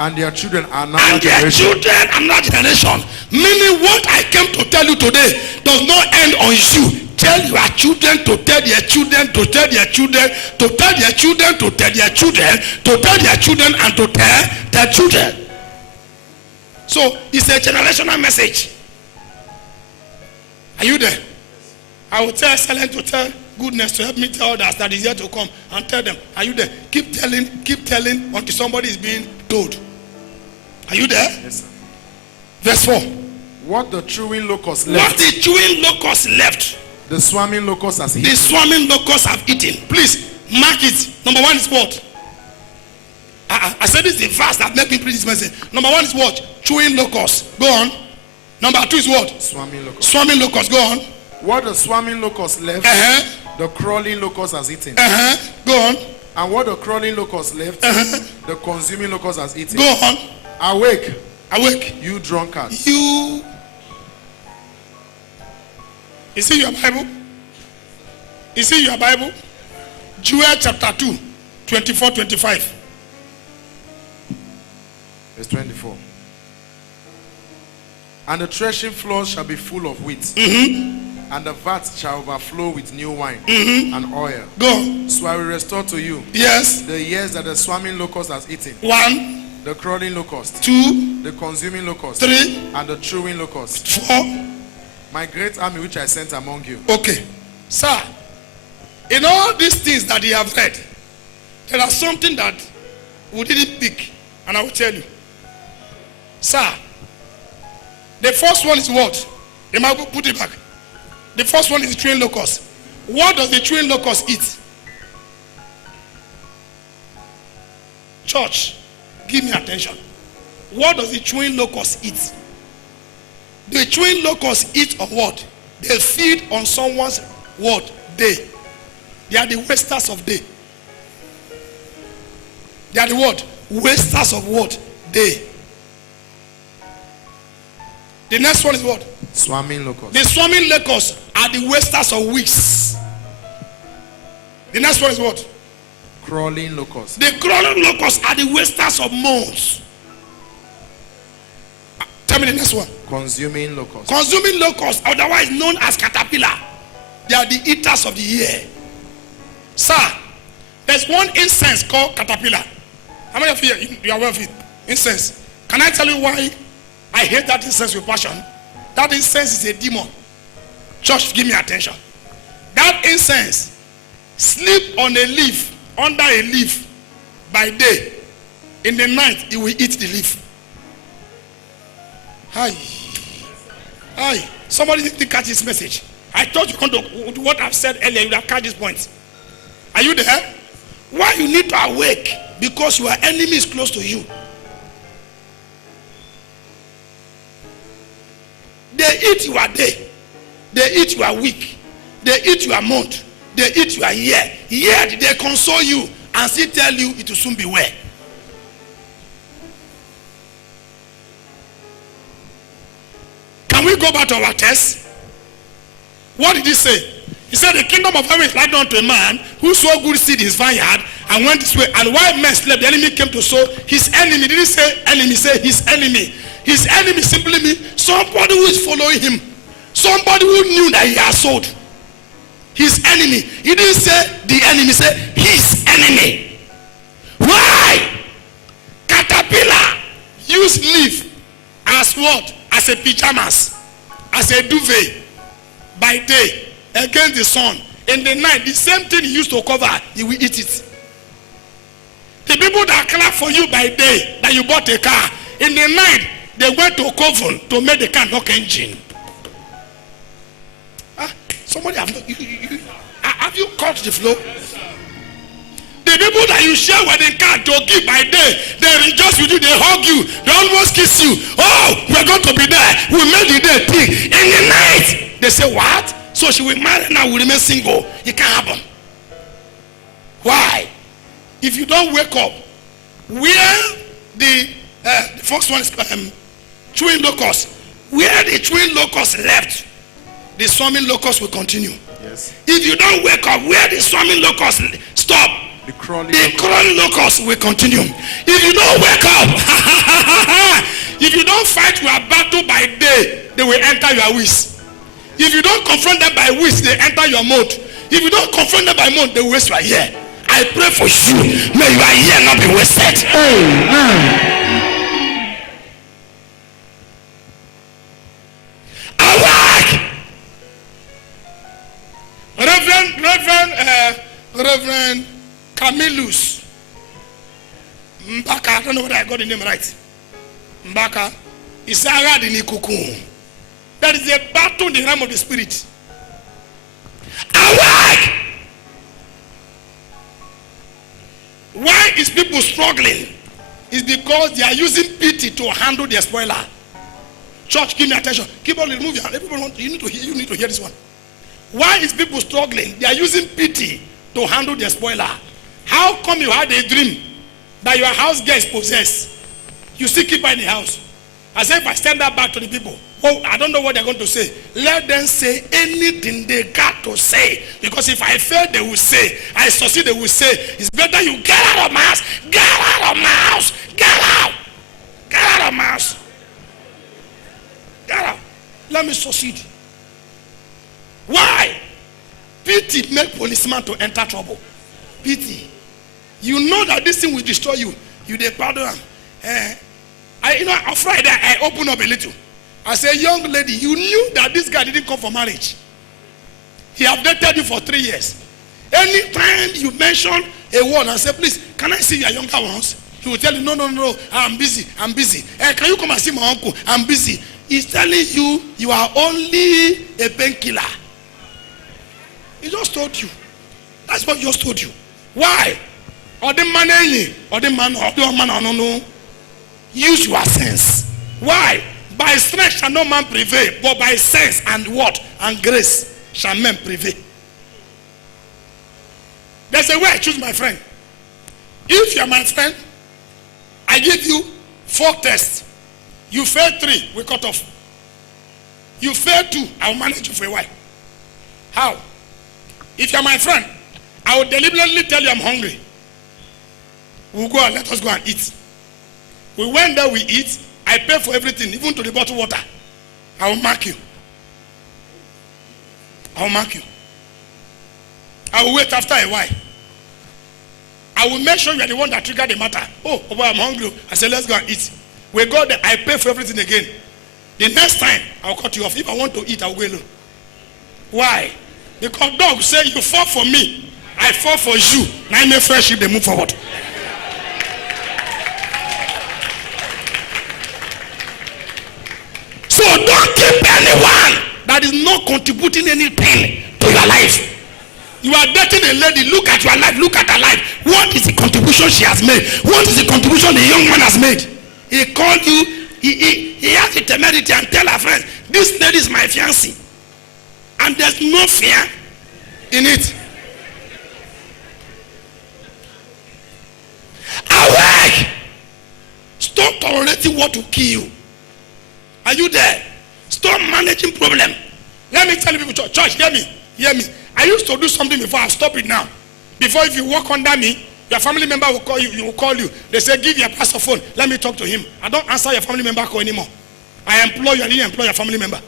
And their children another and their generation. Children another generation. Meaning what I came to tell you today does not end on you. Tell your children to tell their children to tell their children to tell their children to tell their children to tell their children and to tell their children. So it's a generational message. Are you there? I will tell Excellent to tell Goodness to help me tell others that is yet to come and tell them. Are you there? Keep telling until somebody is being told. Are you there? Yes, sir. Verse 4. What the chewing locust left. What the chewing locust left. The swarming locust has eaten. The swarming locusts have eaten. Please mark it. Number 1 is what? I said this is the verse that made me preach this message. Number 1 is what? Chewing locusts. Go on. Number 2 is what? Swarming locust. Swarming locusts. Go on. What the swarming locust left, the crawling locust has eaten. Go on. And what the crawling locust left, the consuming locust has eaten. Go on. Awake. Awake. You drunkards. You see your Bible? You see your Bible? Joel chapter 2, 24-25. Verse 24. And the threshing floor shall be full of wheat. And the vat shall overflow with new wine and oil. Go. So I will restore to you. Yes. The years that the swarming locust has eaten. 1. The crawling locust. 2. The consuming locust. 3. And the chewing locust. 4. My great army which I sent among you. Okay. Sir, in all these things that you have read, there are something that we didn't pick. And I will tell you. Sir, the first one is what? You might put it back. The first one is the chewing locust. What does the chewing locust eat? Church, give me attention. What does the chewing locust eat? The chewing locust eat on what? They feed on someone's what? Day. They are the wasters of day. They are the what? Wasters of what? Day. The next one is what? Swarming locusts. The swarming locusts are the wasters of weeks. The next one is what? Crawling locusts. The crawling locusts are the wasters of months. Tell me the next one. Consuming locusts. Consuming locusts, otherwise known as caterpillar. They are the eaters of the year. Sir, there's one incense called caterpillar. How many of you are aware of it? Incense. Can I tell you why I hate that incense with passion? That incense is a demon. Church, give me attention. That incense sleep on a leaf, under a leaf by day. In the night, it will eat the leaf. Hi. Aye. Somebody didn't catch this message. I thought you come to what I've said earlier, you would have catch this point. Are you there? Why you need to awake? Because your enemy is close to you. They eat your day. They eat your week. They eat your month. They eat your year. Yet they console you and still tell you it will soon be well. Can we go back to our test? What did he say? He said the kingdom of heaven is like unto a man who sowed good seed in his vineyard and went this way. And while men slept, the enemy came to sow. His enemy, didn't say enemy, say his enemy. His enemy simply means somebody who is following him. Somebody who knew that he has sowed. His enemy. He didn't say the enemy, say his enemy. Why? Caterpillar use leaf as what? As a pajamas, as a duvet by day against the sun. In the night, the same thing he used to cover, he will eat it. The people that clap for you by day, that you bought a car, in the night, they went to Coven to make the car knock engine. Somebody have you caught the flow? The people that you share with the car to give by day, they rejoice with you, they hug you, they almost kiss you. Oh, we're going to be there. We made the day thick. In the night, they say, what? So she will marry now, will remain single. It can't happen. Why? If you don't wake up, where the first one is chewing locust, where the chewing locust left, the swarming locust will continue. Yes. If you don't wake up, where the swarming locust stop, the crawling locust will continue. If you don't wake up, if you don't fight your battle by day, they will enter your ways. If you don't confront them by ways, they enter your mode. If you don't confront them by mode, they waste your year. I pray for you, may your year not be wasted. Awake! Reverend Camillus Mbaka, I don't know whether I got the name right. Mbaka is Sarah the Nikuku. That is a battle in the realm of the spirit. Awake! Why is people struggling? It's because they are using pity to handle their spoiler. Church, give me attention. Keep on removing. You need to hear this one. Why is people struggling? They are using pity to handle their spoiler. How come you had a dream that your house girl is possessed? You still keep her in the house. As if I stand up back to the people. Oh, I don't know what they're going to say. Let them say anything they got to say. Because if I fail, they will say. I succeed, they will say. It's better you get out of my house. Get out of my house. Get out. Get out of my house. Get out. Let me succeed. Why? Pity make policeman to enter trouble. Pity. You know that this thing will destroy you. You dey pardon. On Friday I open up a little. I say, young lady, you knew that this guy didn't come for marriage. He have dated you for 3 years. Anytime you mention a word and say, please, can I see your younger ones? He will tell you, no, I'm busy. Can you come and see my uncle? I'm busy. He's telling you, you are only a painkiller. He just told you. That's what he just told you. Why? Or the man, no. Use your sense. Why? By strength shall no man prevail, but by sense and what? And grace shall men prevail. There's a way I choose my friend. If you are my friend, I give you 4 tests. You fail 3, we cut off. You fail 2, I will manage you for a while. How? If you are my friend, I will deliberately tell you I'm hungry. We'll go and let us go and eat. We went there, we eat. I pay for everything, even to the bottled water. I will mark you. I will mark you. I will wait after a while. I will make sure you are the one that triggered the matter. Oh, boy, I'm hungry. I said, let's go and eat. We go there, I pay for everything again. The next time, I'll cut you off. If I want to eat, I'll go alone. Why? Because dogs say, you fall for me, I fall for you. Now in a friendship, they move forward. So don't keep Anyone that is not contributing anything to your life. You are dating a lady, look at your life, look at her life. What is the contribution she has made? What is the contribution the young man has made? He called you, he has the temerity and tell her friends, this lady is my fiancée. And there's no fear in it. Awake! Stop tolerating what will kill you. Are you there? Stop managing problem. Let me tell you people, church, hear me. I used to do something before, I'll stop it now. Before, if you walk under me, your family member will call you, will call you. They say, give your pastor phone, let me talk to him. I don't answer your family member call anymore. I employ you, I didn't employ your family member.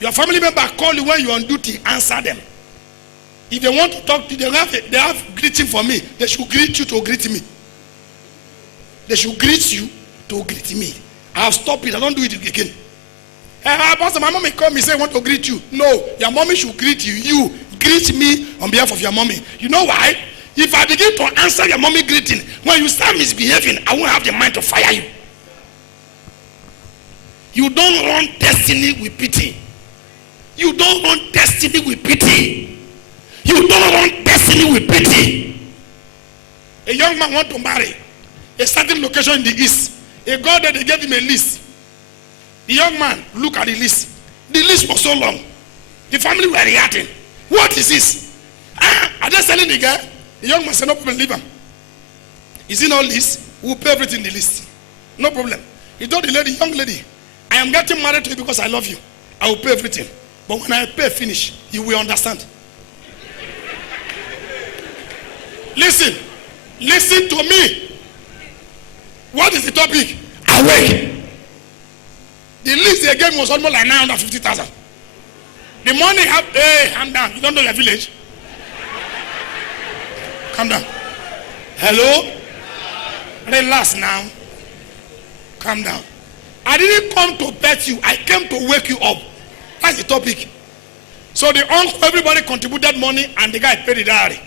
Your family member call you when you're on duty, answer them. If they want to talk to you, they have greeting for me. They should greet you to greet me. They should greet you to greet me. I'll stop it, I don't do it again. Pastor, my mommy called me say want to greet you. No, your mommy should greet you. You greet me on behalf of your mommy. You know why? If I begin to answer your mommy greeting, when you start misbehaving, I won't have the mind to fire you. You don't run destiny with pity. You don't run destiny with pity. You don't run destiny with pity. A young man want to marry a certain location in the east. A God that they gave him a list. The young man look at the list. The list was so long. The family were reacting. What is this? Are they selling the guy? The young man said, no problem, leave him. Is it no list? We'll pay everything in the list. No problem. He told the lady, young lady, I am getting married to you because I love you. I will pay everything. But when I pay finish, you will understand. Listen to me. What is the topic? Awake. The list they gave me was almost like 950,000. The money have, hey, calm down. You don't know your village. Calm down. Hello? Relax now. Calm down. I didn't come to bet you. I came to wake you up. That's the topic. So the uncle, everybody contributed money and the guy paid the dowry.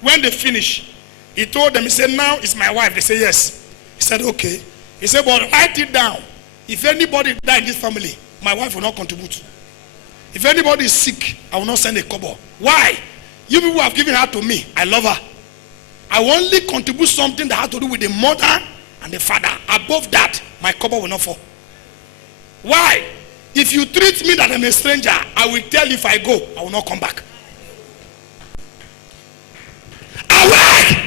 When they finished, he told them, he said, now it's my wife. They said, yes. He said, okay. He said, but write it down. If anybody die in this family, my wife will not contribute. If anybody is sick, I will not send a kobo. Why? You people have given her to me. I love her. I will only contribute something that has to do with the mother and the father. Above that, my kobo will not fall. Why? If you treat me that I'm a stranger, I will tell you if I go, I will not come back. Awake!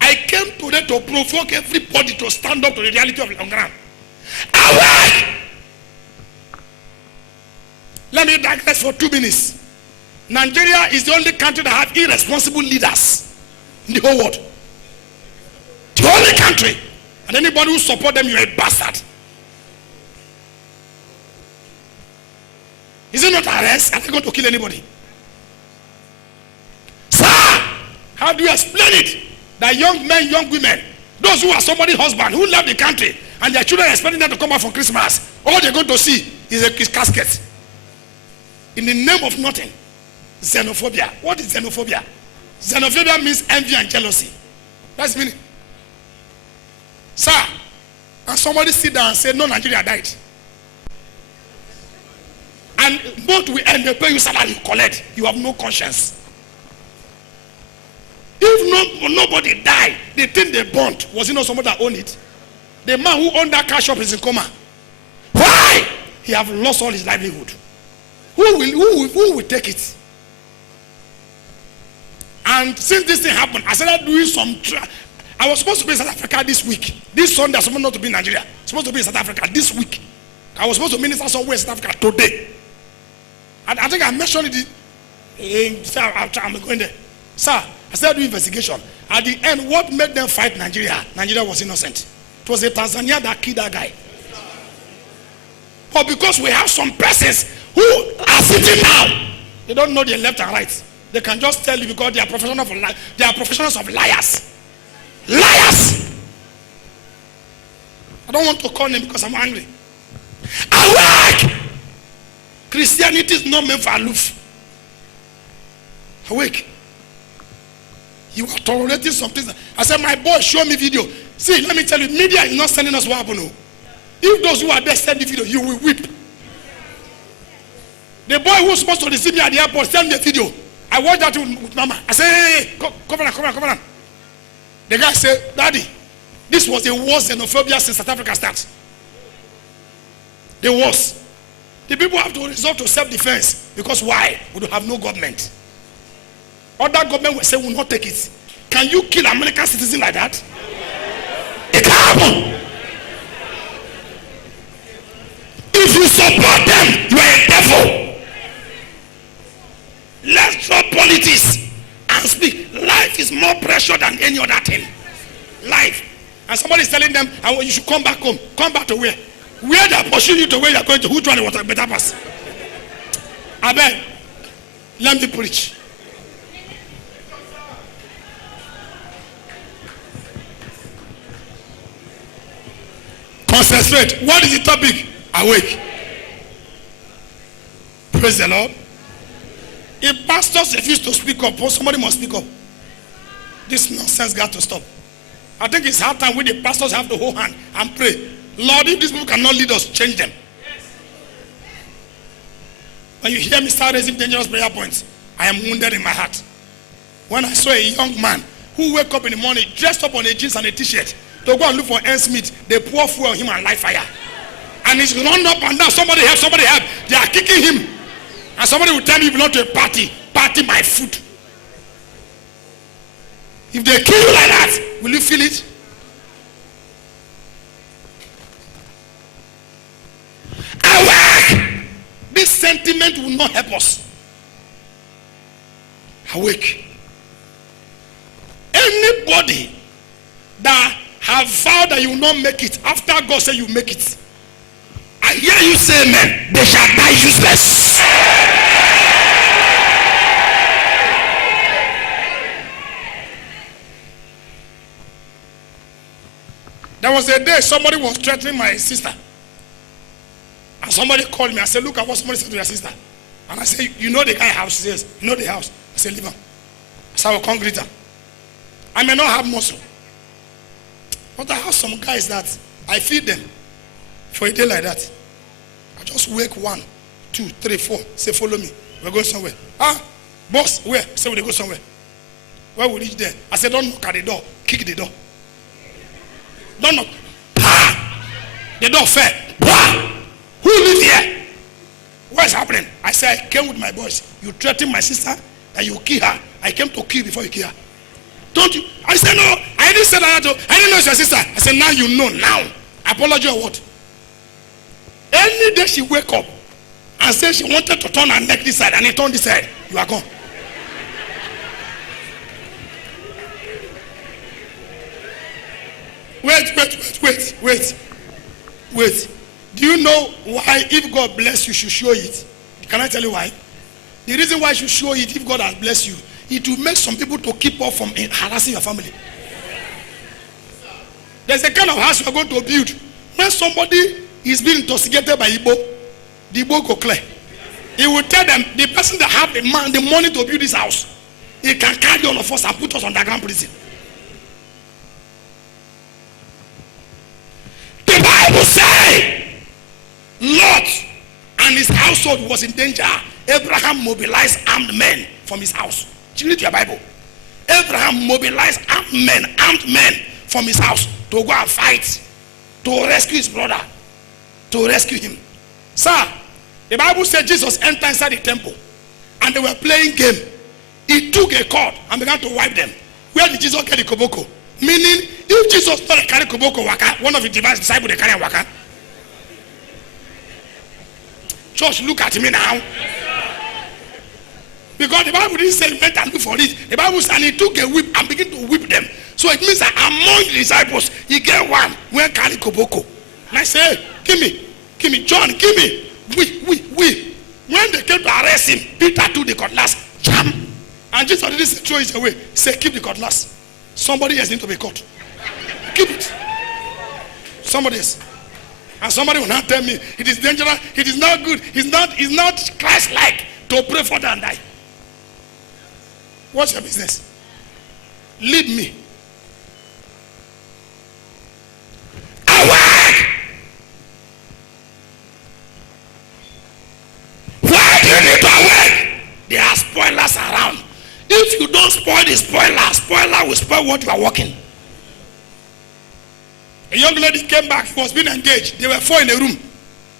I came today to provoke everybody to stand up to the reality of long ground. Awake! Let me digress for 2 minutes. Nigeria is the only country that has irresponsible leaders in the whole world. The only country. And anybody who support them, you're a bastard. Is it not arrest? Are they going to kill anybody? Sir, how do you explain it? That young men, young women, those who are somebody's husband, who left the country, and their children are expecting them to come back for Christmas, all they're going to see is a casket. In the name of nothing. Xenophobia. What is xenophobia? Xenophobia means envy and jealousy. That's the meaning. Sir, and somebody sit down and say, no, Nigeria died. And both will end, they pay you salary, you collect. You have no conscience. If nobody died, the thing they burnt, was it not somebody that owned it? The man who owned that car shop is in coma. Why? He have lost all his livelihood. Who will take it? And since this thing happened, I started doing some. I was supposed to be in South Africa this week. This Sunday, I was supposed not to be in Nigeria. I was supposed to be in South Africa this week. I was supposed to minister somewhere in South Africa today. And I think I mentioned it. I'm going there. Sir, I started doing investigation. At the end, what made them fight Nigeria? Nigeria was innocent. It was a Tanzania that killed that guy. But because we have some persons who are sitting now, they don't know their left and right. They can just tell you because they are professionals of liars. Liars! I don't want to call them because I'm angry. Awake! Christianity is not meant for aloof. Awake. You are tolerating something. I said, my boy, show me video. See, let me tell you, media is not sending us what happened. If those who are there send the video, you will weep. The boy who was supposed to receive me at the airport sent me a video. I watched that with Mama. I said, hey, come on. The guy said, Daddy, this was the worst xenophobia since South Africa starts. The worst. The people have to resort to self-defense. Because why? We don't have no government. Other government will say, we will not take it. Can you kill American citizens like that? It can happen. If you support them, you are a devil. Let's drop politics and speak. Life is more precious than any other thing. Life. And somebody is telling them, you should come back home. Come back to where? Where they are pursuing you to where you are going to. Who one was a better pass? I beg. Let me preach. Concentrate. What is the topic? Awake. Praise the Lord. If pastors refuse to speak up, somebody must speak up. This nonsense got to stop. I think it's high time we the pastors have to hold hand and pray. Lord, if these people cannot lead us, change them. When you hear me start raising dangerous prayer points, I am wounded in my heart. When I saw a young man who wake up in the morning, dressed up on a jeans and a t-shirt, to go and look for ends meat, they pour fuel on him and light fire. And he's run up and down, somebody help. They are kicking him. And somebody will tell me you belong to a party my food. If they kill you like that, will you feel it? Awake! This sentiment will not help us. Awake. Anybody that have vowed that you will not make it after God said you make it, I hear you say amen, they shall die useless. There was a day somebody was threatening my sister. And somebody called me. I said, look at what somebody said to your sister. And I said, you know the guy house? He says, you know the house? I said, leave him. I said, I will come greet him. I may not have muscle. But I have some guys that I feed them for a day like that. I just wake 1, 2, 3, 4. Say, follow me. We're going somewhere. Boss, where? Say, we'll go somewhere. Where we reach there? I said, don't knock at the door. Kick the door. Don't knock. The door fell. Who lives here? What is happening? I said, I came with my boys. You threatened my sister that you kill her. I came to kill before you kill her. Don't you? I said, no. I didn't say that. I didn't know it's your sister. I said, now you know. Now. Apology or what? Any day she wake up and say she wanted to turn her neck this side and he turned this side, you are gone. Wait. Do you know why if God bless you, should show it? Can I tell you why? The reason why you should show it if God has blessed you, it will make some people to keep off from harassing your family. There's a kind of house you are going to build. When somebody is being intoxicated by Igbo, the Igbo go clear. He will tell them, the person that have the money to build this house, he can carry all of us and put us on underground prison. The Bible says, Lot and his household was in danger. Abraham mobilized armed men from his house. You read your Bible. Abraham mobilized armed men from his house to go and fight, to rescue his brother, to rescue him. Sir, the Bible said Jesus entered inside the temple and they were playing game. He took a cord and began to wipe them. Where did Jesus get the koboko? Meaning, if Jesus not carry koboko waka, one of the divine disciples they carry waka. Church, look at me now. Because the Bible didn't say he went and look for it. The Bible said, and he took a whip and began to whip them. So it means that among the disciples, he get one when carry koboko. And I say, give me, John, give me. We. When they came to arrest him, Peter took the cutlass, jam. And Jesus didn't throw it away. He said, keep the cutlass. Somebody else needs to be caught. Keep it. Somebody else. And somebody will not tell me it is dangerous, it is not good, it's not Christ-like to pray for them and die. What's your business? Lead me. Awake! the spoiler. Spoiler will spoil what you are working. A young lady came back. He was being engaged. They were 4 in a room.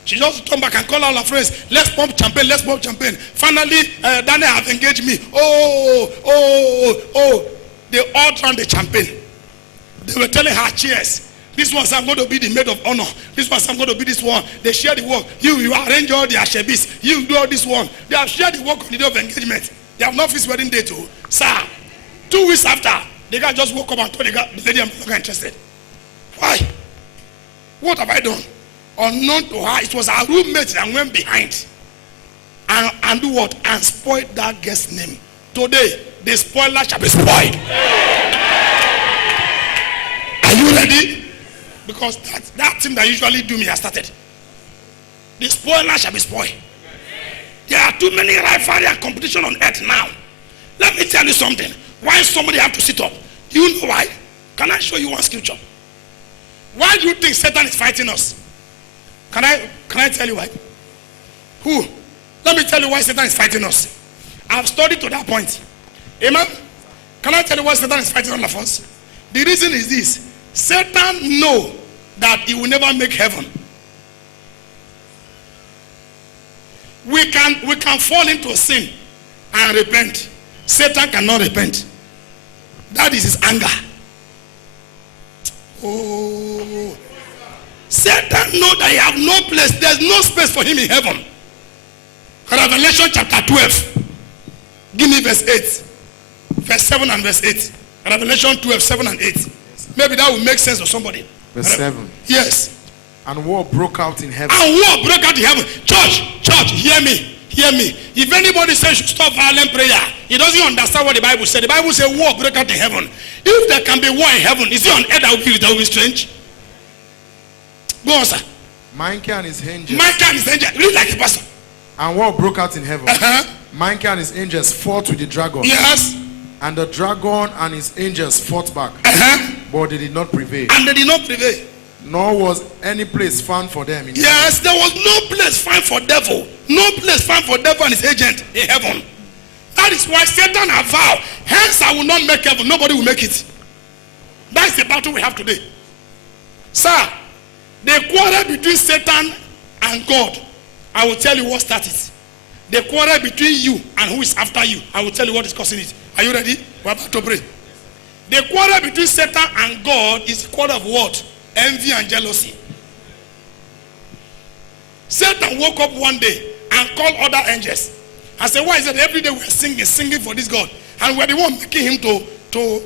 She just turned back and called all her friends. Let's pump champagne. Let's pump champagne. Finally, Daniel have engaged me. Oh. They all drank the champagne. They were telling her, cheers. This one, I'm going to be the maid of honor. This one, I'm going to be this one. They share the work. You arrange all the ashebis. You do all this one. They have shared the work on the day of engagement. They have not fixed wedding date too. Sir, 2 weeks after, the guy just woke up and told the lady, I'm no longer interested. Why? What have I done? Unknown to her, it was her roommate that went behind and do what? And spoiled that guest's name. Today, the spoiler shall be spoiled. Are you ready? Because that thing that usually do me has started. The spoiler shall be spoiled. There are too many rivalry and competition on earth now. Let me tell you something. Why somebody have to sit up? Do you know why? Can I show you one scripture? Why do you think Satan is fighting us? Can I tell you why? Who? Let me tell you why Satan is fighting us. I've studied to that point. Amen? Can I tell you why Satan is fighting all of us? The reason is this. Satan knows that he will never make heaven. We can fall into sin and repent. Satan cannot repent. That is his anger. Oh. Satan knows that he has no place. There's no space for him in heaven. Revelation chapter 12. Give me verse 8. Verse 7 and verse 8. Revelation 12, 7 and 8. Maybe that will make sense to somebody. Verse 7. Yes. And war broke out in heaven. And war broke out in heaven. Church, hear me. Hear me. If anybody says you should stop violent prayer, he doesn't understand what the Bible said. The Bible says war broke out in heaven. If there can be war in heaven, is it on earth that will be strange? Go on, sir. Michael and his angels. Read like a pastor. And war broke out in heaven. Uh-huh. Michael and his angels fought with the dragon. Yes. And the dragon and his angels fought back. Uh-huh. But they did not prevail. And they did not prevail. Nor was any place found for them in heaven. Yes, there was no place found for devil. No place found for devil and his agent in heaven. That is why Satan has vowed, hence I will not make heaven. Nobody will make it. That is the battle we have today. Sir, the quarrel between Satan and God, I will tell you what started. The quarrel between you and who is after you, I will tell you what is causing it. Are you ready? We're about to pray. The quarrel between Satan and God is the quarrel of what? Envy and jealousy. Satan woke up one day and called other angels and said, why is it every day we're singing for this God? And we're the one making him to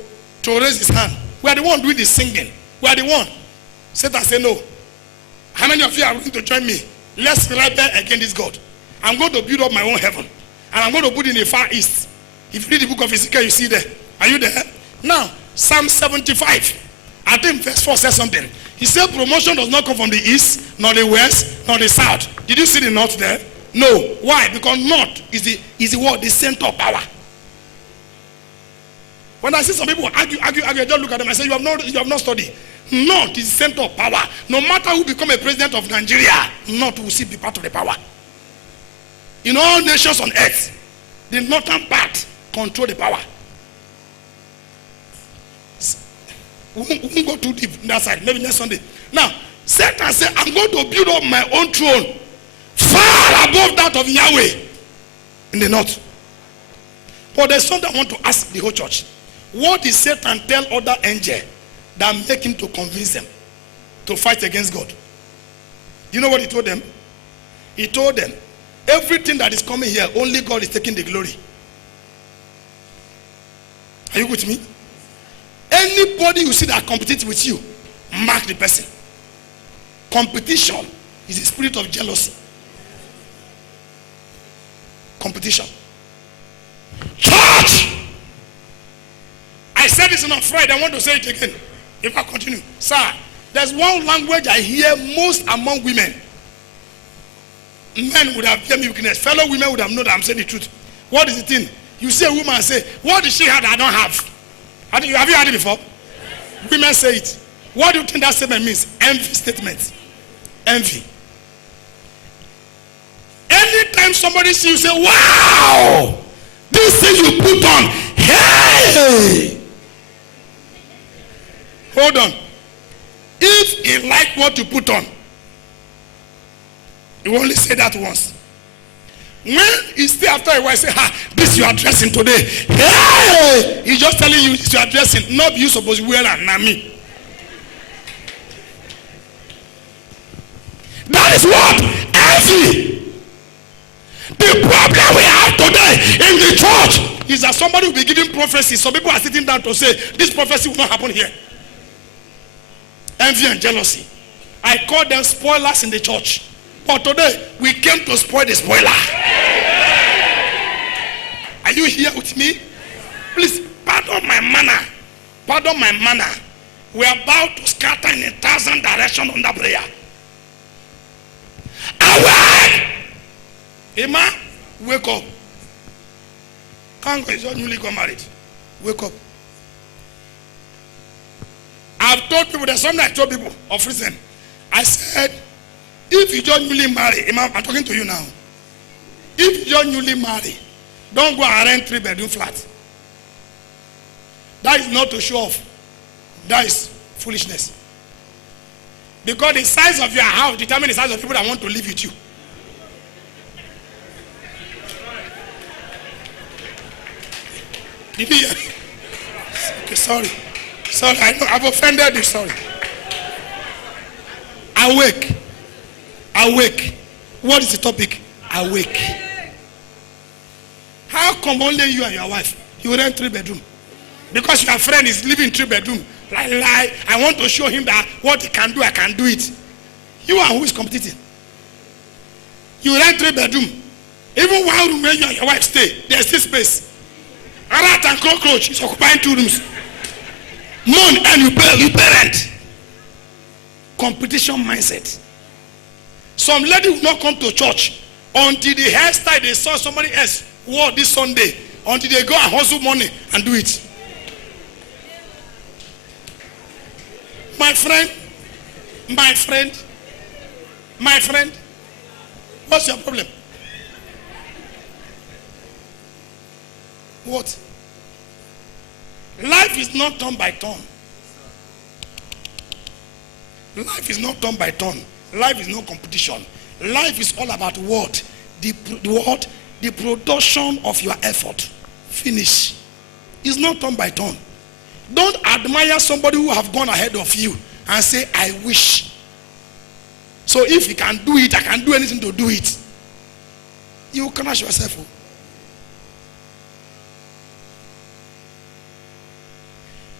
raise his hand. We're the one doing the singing. We're the one. Satan said, no. How many of you are willing to join me? Let's rebel against this God. I'm going to build up my own heaven. And I'm going to put it in the far east. If you read the book of Ezekiel, you see there. Are you there? Now, Psalm 75. I think verse 4 says something. He said promotion does not come from the east, nor the west, nor the south. Did you see the north there? No. Why? Because north is the word, the center of power. When I see some people argue, I just look at them and say, you have not studied. North is the center of power. No matter who become a president of Nigeria, north will still be part of the power. In all nations on earth, the northern part control the power. We won't go too deep in that side. Maybe next Sunday. Now, Satan said, I'm going to build up my own throne far above that of Yahweh in the north. But there's something I want to ask the whole church. What did Satan tell other angels that make him to convince them to fight against God? You know what he told them? He told them, everything that is coming here, only God is taking the glory. Are you with me? Anybody you see that competes with you, mark the person. Competition is the spirit of jealousy. Competition. Church! I said this on Friday. I want to say it again. If I continue. Sir, there's one language I hear most among women. Men would have heard me weakness. Fellow women would have known that I'm saying the truth. What is the thing? You see a woman and say, what did she have that I don't have? Have you heard it before? Yes. Women say it. What do you think that statement means? Envy statement. Envy. Anytime somebody sees you say, wow, this thing you put on, Hey! Hold on. If he like what you put on, he will only say that once. When he stay after a while, say, this you are dressing today. Hey! He's just telling you this you are dressing. Not you supposed to wear a nami. That is what? Envy. The problem we have today in the church is that somebody will be giving prophecy. Some people are sitting down to say, this prophecy will not happen here. Envy and jealousy. I call them spoilers in the church. But today, we came to spoil the spoiler. Are you here with me? Please, pardon my manner. Pardon my manner. We are about to scatter in 1,000 directions under prayer. Awake! Emma, wake up. Can't go, you newly got married. Wake up. I've told people, there's something I told people of recent. I said, if you just newly marry, Emma, I'm talking to you now. If you just newly marry, don't go and rent 3-bedroom flat. That is not to show off. That is foolishness. Because the size of your house determines the size of people that want to live with you. Did you hear me? Okay, sorry. Sorry, I know I've offended you, sorry. Awake. Awake. What is the topic? Awake. How come only you and your wife, you rent 3-bedroom? Because your friend is living 3-bedroom. Lie. I want to show him that what he can do, I can do it. You are who is competing. You rent 3-bedroom. Even one room where you and your wife stay, there's still space. A rat and cockroach is occupying 2 rooms. Moon and you pay rent. Competition mindset. Some lady will not come to church until the hairstyle they saw somebody else wore this Sunday, until they go and hustle money and do it. My friend, what's your problem? What? Life is not turn by turn. Life is not turn by turn. Life is no competition. Life is all about what? The production of your effort. Finish. It's not turn by turn. Don't admire somebody who have gone ahead of you and say, I wish. So if you can do it, I can do anything to do it. You will crush yourself.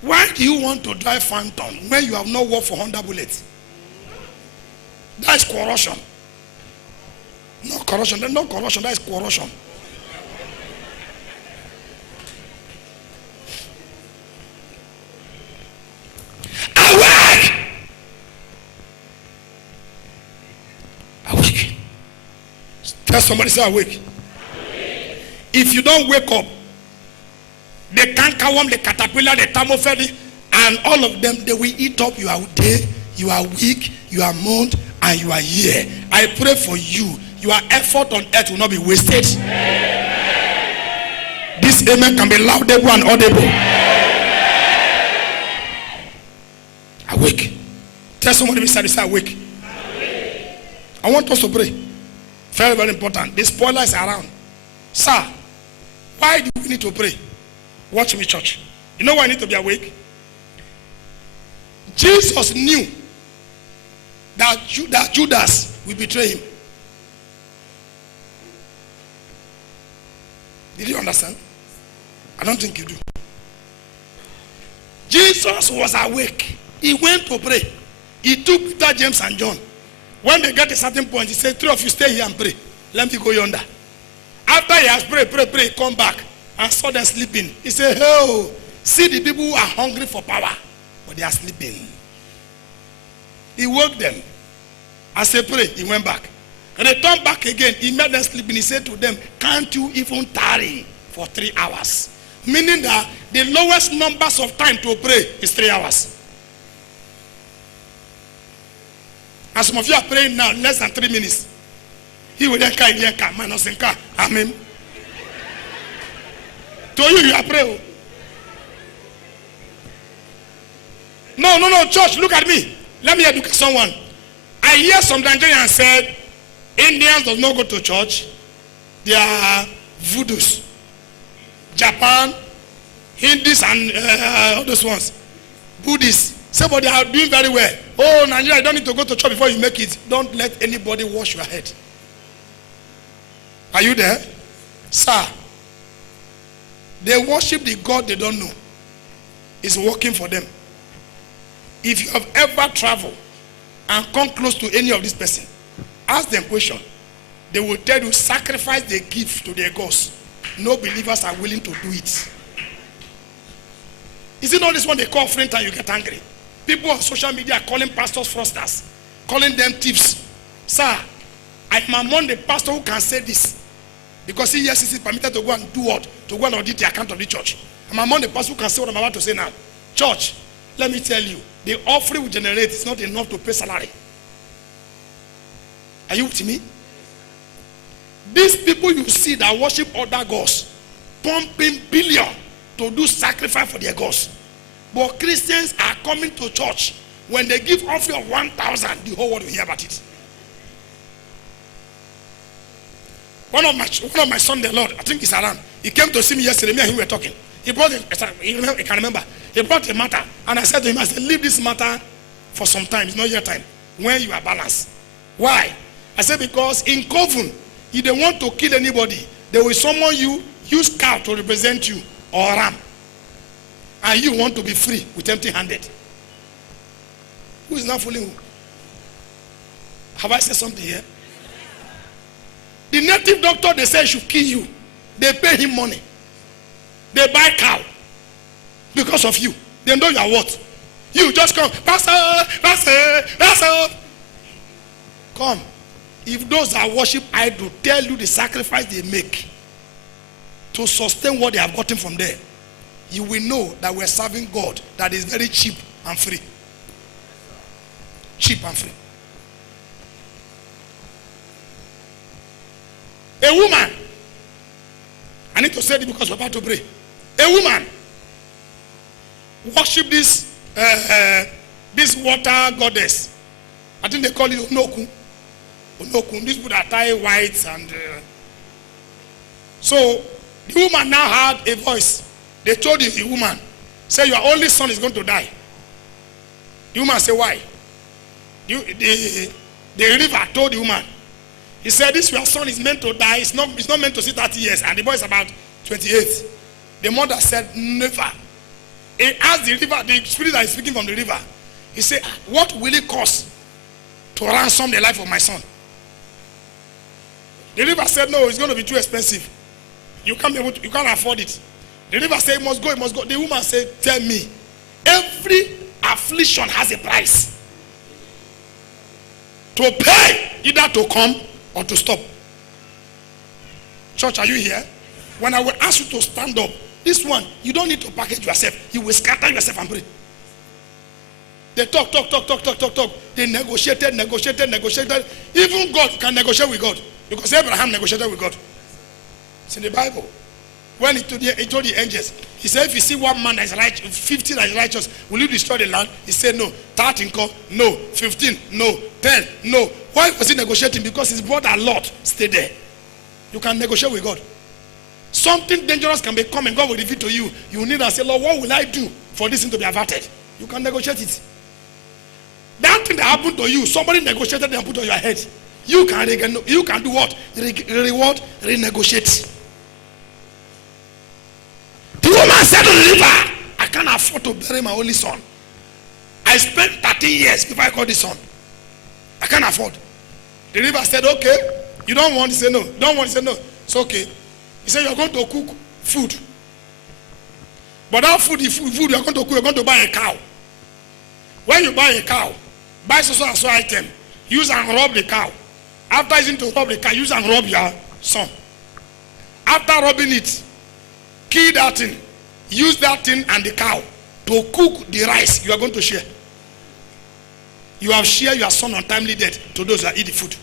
Why do you want to drive Phantom when you have not worked for Honda Bullets? That is corruption. No corruption. That's not corruption. That is corruption. Awake! Awake. Tell somebody, say awake. Awake. If you don't wake up, the cankerworm, the caterpillar, the thermophile, and all of them, they will eat up your day. You are weak, you are mourned, and you are here. I pray for you. Your effort on earth will not be wasted. Amen. This amen can be laudable and audible. Amen. Awake. Tell somebody beside you, say awake. Awake. I want us to pray. Very, very important. The spoiler is around. Sir, why do we need to pray? Watch me, church. You know why I need to be awake? Jesus knew that Judas will betray him. Did you understand? I don't think you do. Jesus was awake. He went to pray. He took Peter, James, and John. When they get a certain point, he said, 3 of you stay here and pray. Let me go yonder. After he has prayed, he come back and saw them sleeping. He said, oh, see the people who are hungry for power, but they are sleeping. He woke them. I said, pray. He went back. And they turned back again. He made them sleeping. He said to them, can't you even tarry for 3 hours? Meaning that the lowest numbers of time to pray is 3 hours. And some of you are praying now less than 3 minutes. He will then carry the car, minus in car. Amen. To you, you are praying. No, church, look at me. Let me educate someone. I hear some Nigerians said, Indians does not go to church. They are voodoos. Japan, Hindus, and all those ones. Buddhists. Somebody are doing very well. Oh, Nigeria, you don't need to go to church before you make it. Don't let anybody wash your head. Are you there? Sir, they worship the God they don't know. It's working for them. If you have ever traveled and come close to any of this person, ask them question. They will tell you, sacrifice the gift to their gods. No believers are willing to do it. Is it not this one they call friend and you get angry? People on social media are calling pastors fraudsters, calling them thieves. Sir, I am among the pastor who can say this. Because he is permitted to go and do what? To go and audit the account of the church. I'm among the pastor who can say what I'm about to say now. Church, let me tell you, the offering we generate is not enough to pay salary. Are you with me? These people you see that worship other gods, pumping billion to do sacrifice for their gods. But Christians are coming to church. When they give offering of 1,000, the whole world will hear about it. One of my sons, the Lord, I think he's around. He came to see me yesterday. Me and him were talking. He brought he can remember. He brought a matter, and I said to him, I said, leave this matter for some time. It's not your time. When you are balanced. Why? I said, because in Coven, if they want to kill anybody, they will summon you, use cow to represent you, or ram. And you want to be free with empty-handed. Who is not fooling who? Have I said something here? The native doctor, they say should kill you. They pay him money. They buy cow because of you. They know you are what? You just come, Pastor. Come. If those that worship idol tell you the sacrifice they make to sustain what they have gotten from there, you will know that we're serving God that is very cheap and free. Cheap and free. A woman, I need to say this because we're about to pray. A woman worship this water goddess. I think they call it Onoku. Onoku. These people that tie whites and so the woman now had a voice. They told the woman, say your only son is going to die. The woman said, why? The river told the woman. He said, this your son is meant to die. It's not meant to see 30 years. And the boy is about 28. The mother said, never. He asked the river, the spirit that is speaking from the river. He said, what will it cost to ransom the life of my son? The river said, no, it's going to be too expensive. You can't afford it. The river said, it must go, it must go. The woman said, tell me, every affliction has a price. To pay, either to come or to stop. Church, are you here? When I will ask you to stand up, this one, you don't need to package yourself. You will scatter yourself and pray. They talk. They negotiated. Even God can negotiate with God. Because Abraham negotiated with God. It's in the Bible. When he told the angels, he said, if you see one man that is righteous, 50 that is righteous, will you destroy the land? He said, no. 13, no. 15, no. 10, no. Why was he negotiating? Because his brother Lot stayed there. You can negotiate with God. Something dangerous can be coming. God will reveal to you. You need to say, Lord, what will I do for this thing to be averted? You can negotiate it. That thing that happened to you, somebody negotiated and put on your head. You can do what? Renegotiate. The woman said to the river, I can't afford to bury my only son. I spent 13 years before I got this son. I can't afford. The river said, okay. You don't want? He said, no. Don't want? He said, no. It's okay. He said, you're going to cook food. But that food you're going to cook, you're going to buy a cow. When you buy a cow, buy so item. Use and rub the cow. After using to rub the cow, use and rub your son. After rubbing it, kill that thing. Use that thing and the cow to cook the rice you are going to share. You have shared your son untimely death to those that eat the food.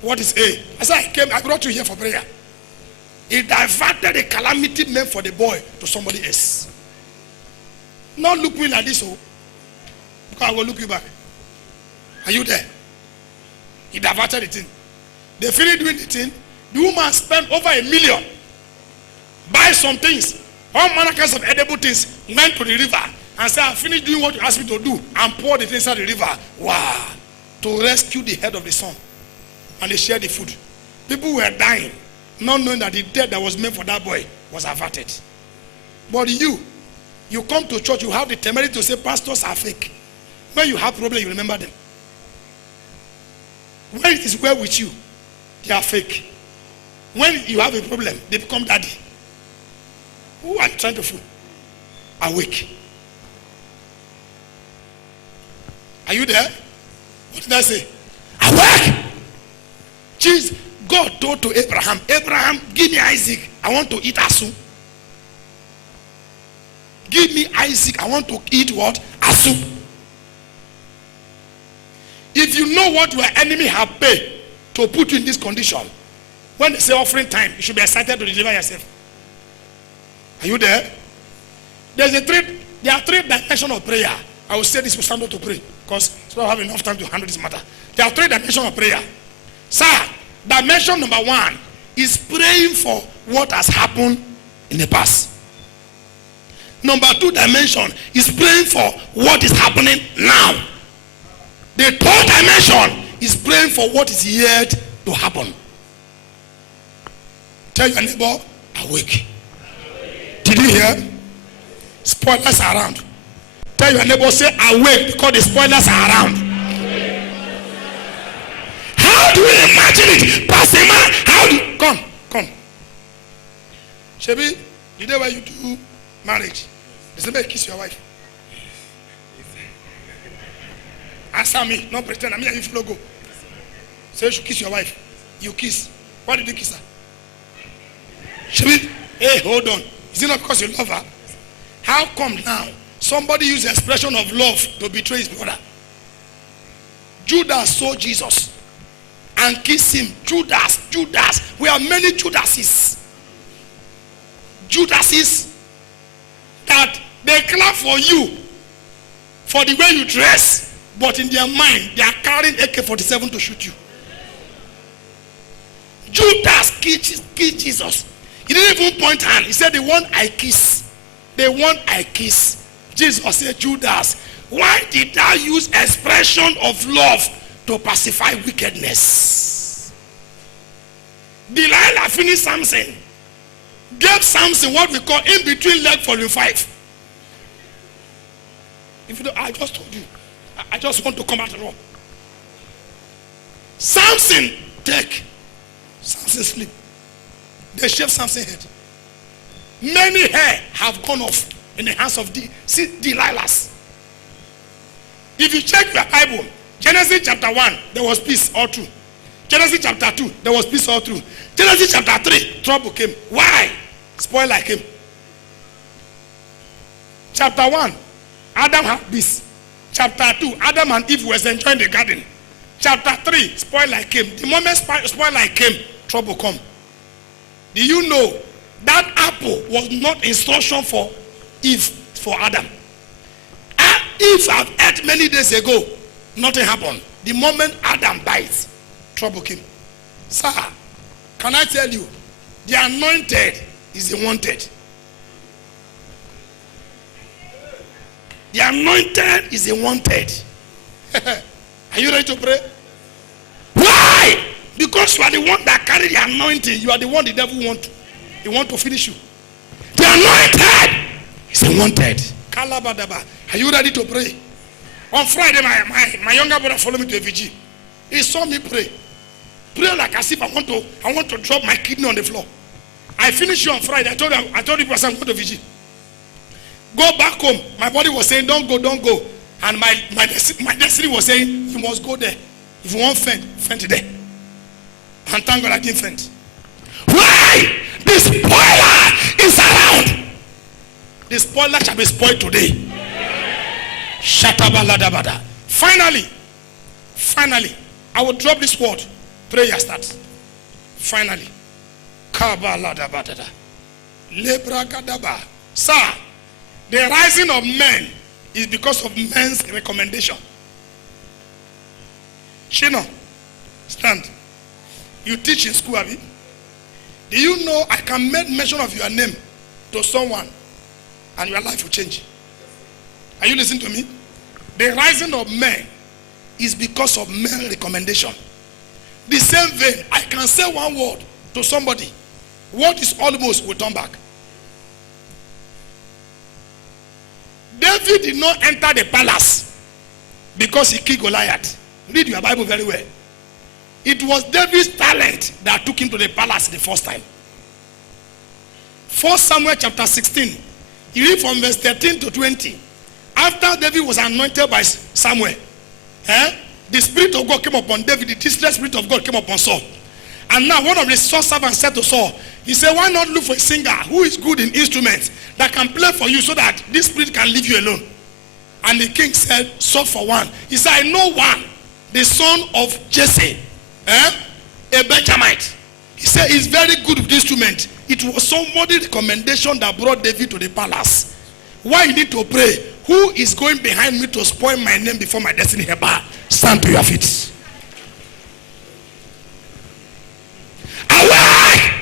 What is A? I said, I brought you here for prayer. He diverted the calamity meant for the boy to somebody else. Not look me like this. Oh. Because I will look you back. Are you there? He diverted the thing. They finished doing the thing. The woman spent over $1 million. Buy some things. All manner of edible things. Went to the river and said, I finished doing what you asked me to do. And poured the things inside the river. Wow. To rescue the head of the son. And they shared the food. People were dying. Not knowing that the death that was meant for that boy was averted. But you come to church, you have the temerity to say pastors are fake. When you have problems, you remember them. When it is well with you, they are fake. When you have a problem, they become daddy. Who are you trying to fool? Awake. Are you there? What did I say? Awake! Jesus, God told to Abraham, Abraham, give me Isaac. I want to eat asu. Give me Isaac. I want to eat what? Asu. If you know what your enemy have paid to put you in this condition, when they say offering time, you should be excited to deliver yourself. Are you there? There are three dimensions of prayer. I will say this, will stand up to pray because I don't have enough time to handle this matter. There are three dimensions of prayer. Sir, dimension number 1 is praying for what has happened in the past. Number 2 dimension is praying for what is happening now. The third dimension is praying for what is yet to happen. Tell your neighbor, awake. Did you hear? Spoilers are around. Tell your neighbor, say awake, because the spoilers are around. How do you imagine it? Pastor Man, how do you... Come. Shebi, the day where you do marriage, they say, kiss your wife. Answer me, not pretend. I mean, if you go. Say you should kiss your wife. You kiss. Why did you kiss her? Shebi, hey, hold on. Is it not because you love her? How come now somebody use the expression of love to betray his brother? Judas saw Jesus and kissed him. Judas. We have many Judases. Judases that they clap for you for the way you dress, but in their mind they are carrying AK-47 to shoot you. Judas kissed Jesus. He didn't even point hand. He said, the one I kiss. The one I kiss. Jesus said, Judas, why did thou use expression of love to pacify wickedness? Delilah finished Samson. Gave Samson what we call in between leg volume 5. If you don't, I just told you. I just want to come out raw. Samson take. Samson sleep. They shaved Samson's head. Many hair have gone off in the hands of Delilahs. If you check your Bible, Genesis chapter 1, there was peace all through. Genesis chapter 2, there was peace all through. Genesis chapter 3, trouble came. Why? Spoiler came. Chapter 1, Adam had peace. Chapter 2, Adam and Eve was enjoying the garden. Chapter 3, spoiler came. The moment spoiler came, trouble come. Do you know that apple was not instruction for Eve, for Adam? Eve had ate many days ago, nothing happened. The moment Adam bites, trouble came. Sir, can I tell you, the anointed is the wanted. The anointed is the wanted. Are you ready to pray? Why? Because you are the one that carry the anointing. You are the one the devil want to finish you. The anointed is the wanted. Kalabadaba. Are you ready to pray? On Friday, my younger brother followed me to a VG. He saw me pray. Pray like as if I want to drop my kidney on the floor. I finished you on Friday. I told you I'm going to VG. Go back home. My body was saying, don't go. And my destiny was saying, you must go there. If you want faint there. And thank God I didn't faint. Why? The spoiler is around. The spoiler shall be spoiled today. Shatabaladabada. Finally, I will drop this word. Prayer starts. Finally. Kabaladabada. Lebragadaba. Sir, the rising of men is because of men's recommendation. Shino, stand. You teach in school, Abi. Do you know I can make mention of your name to someone and your life will change? Are you listening to me? The rising of men is because of men's recommendation. The same vein, I can say one word to somebody. What is almost will turn back. David did not enter the palace because he killed Goliath. Read your Bible very well. It was David's talent that took him to the palace the first time. 1 Samuel chapter 16. You read from verse 13 to 20. After David was anointed by Samuel, the Spirit of God came upon David. The distress Spirit of God came upon Saul. And now one of the Saul's servants said to Saul, he said, why not look for a singer who is good in instruments that can play for you so that this spirit can leave you alone? And the king said, sought for one. He said, I know one, the son of Jesse, a Benjamite. He said, he's very good with instrument. It was somebody's recommendation that brought David to the palace. Why you need to pray? Who is going behind me to spoil my name before my destiny helper? Stand to your feet. Awake!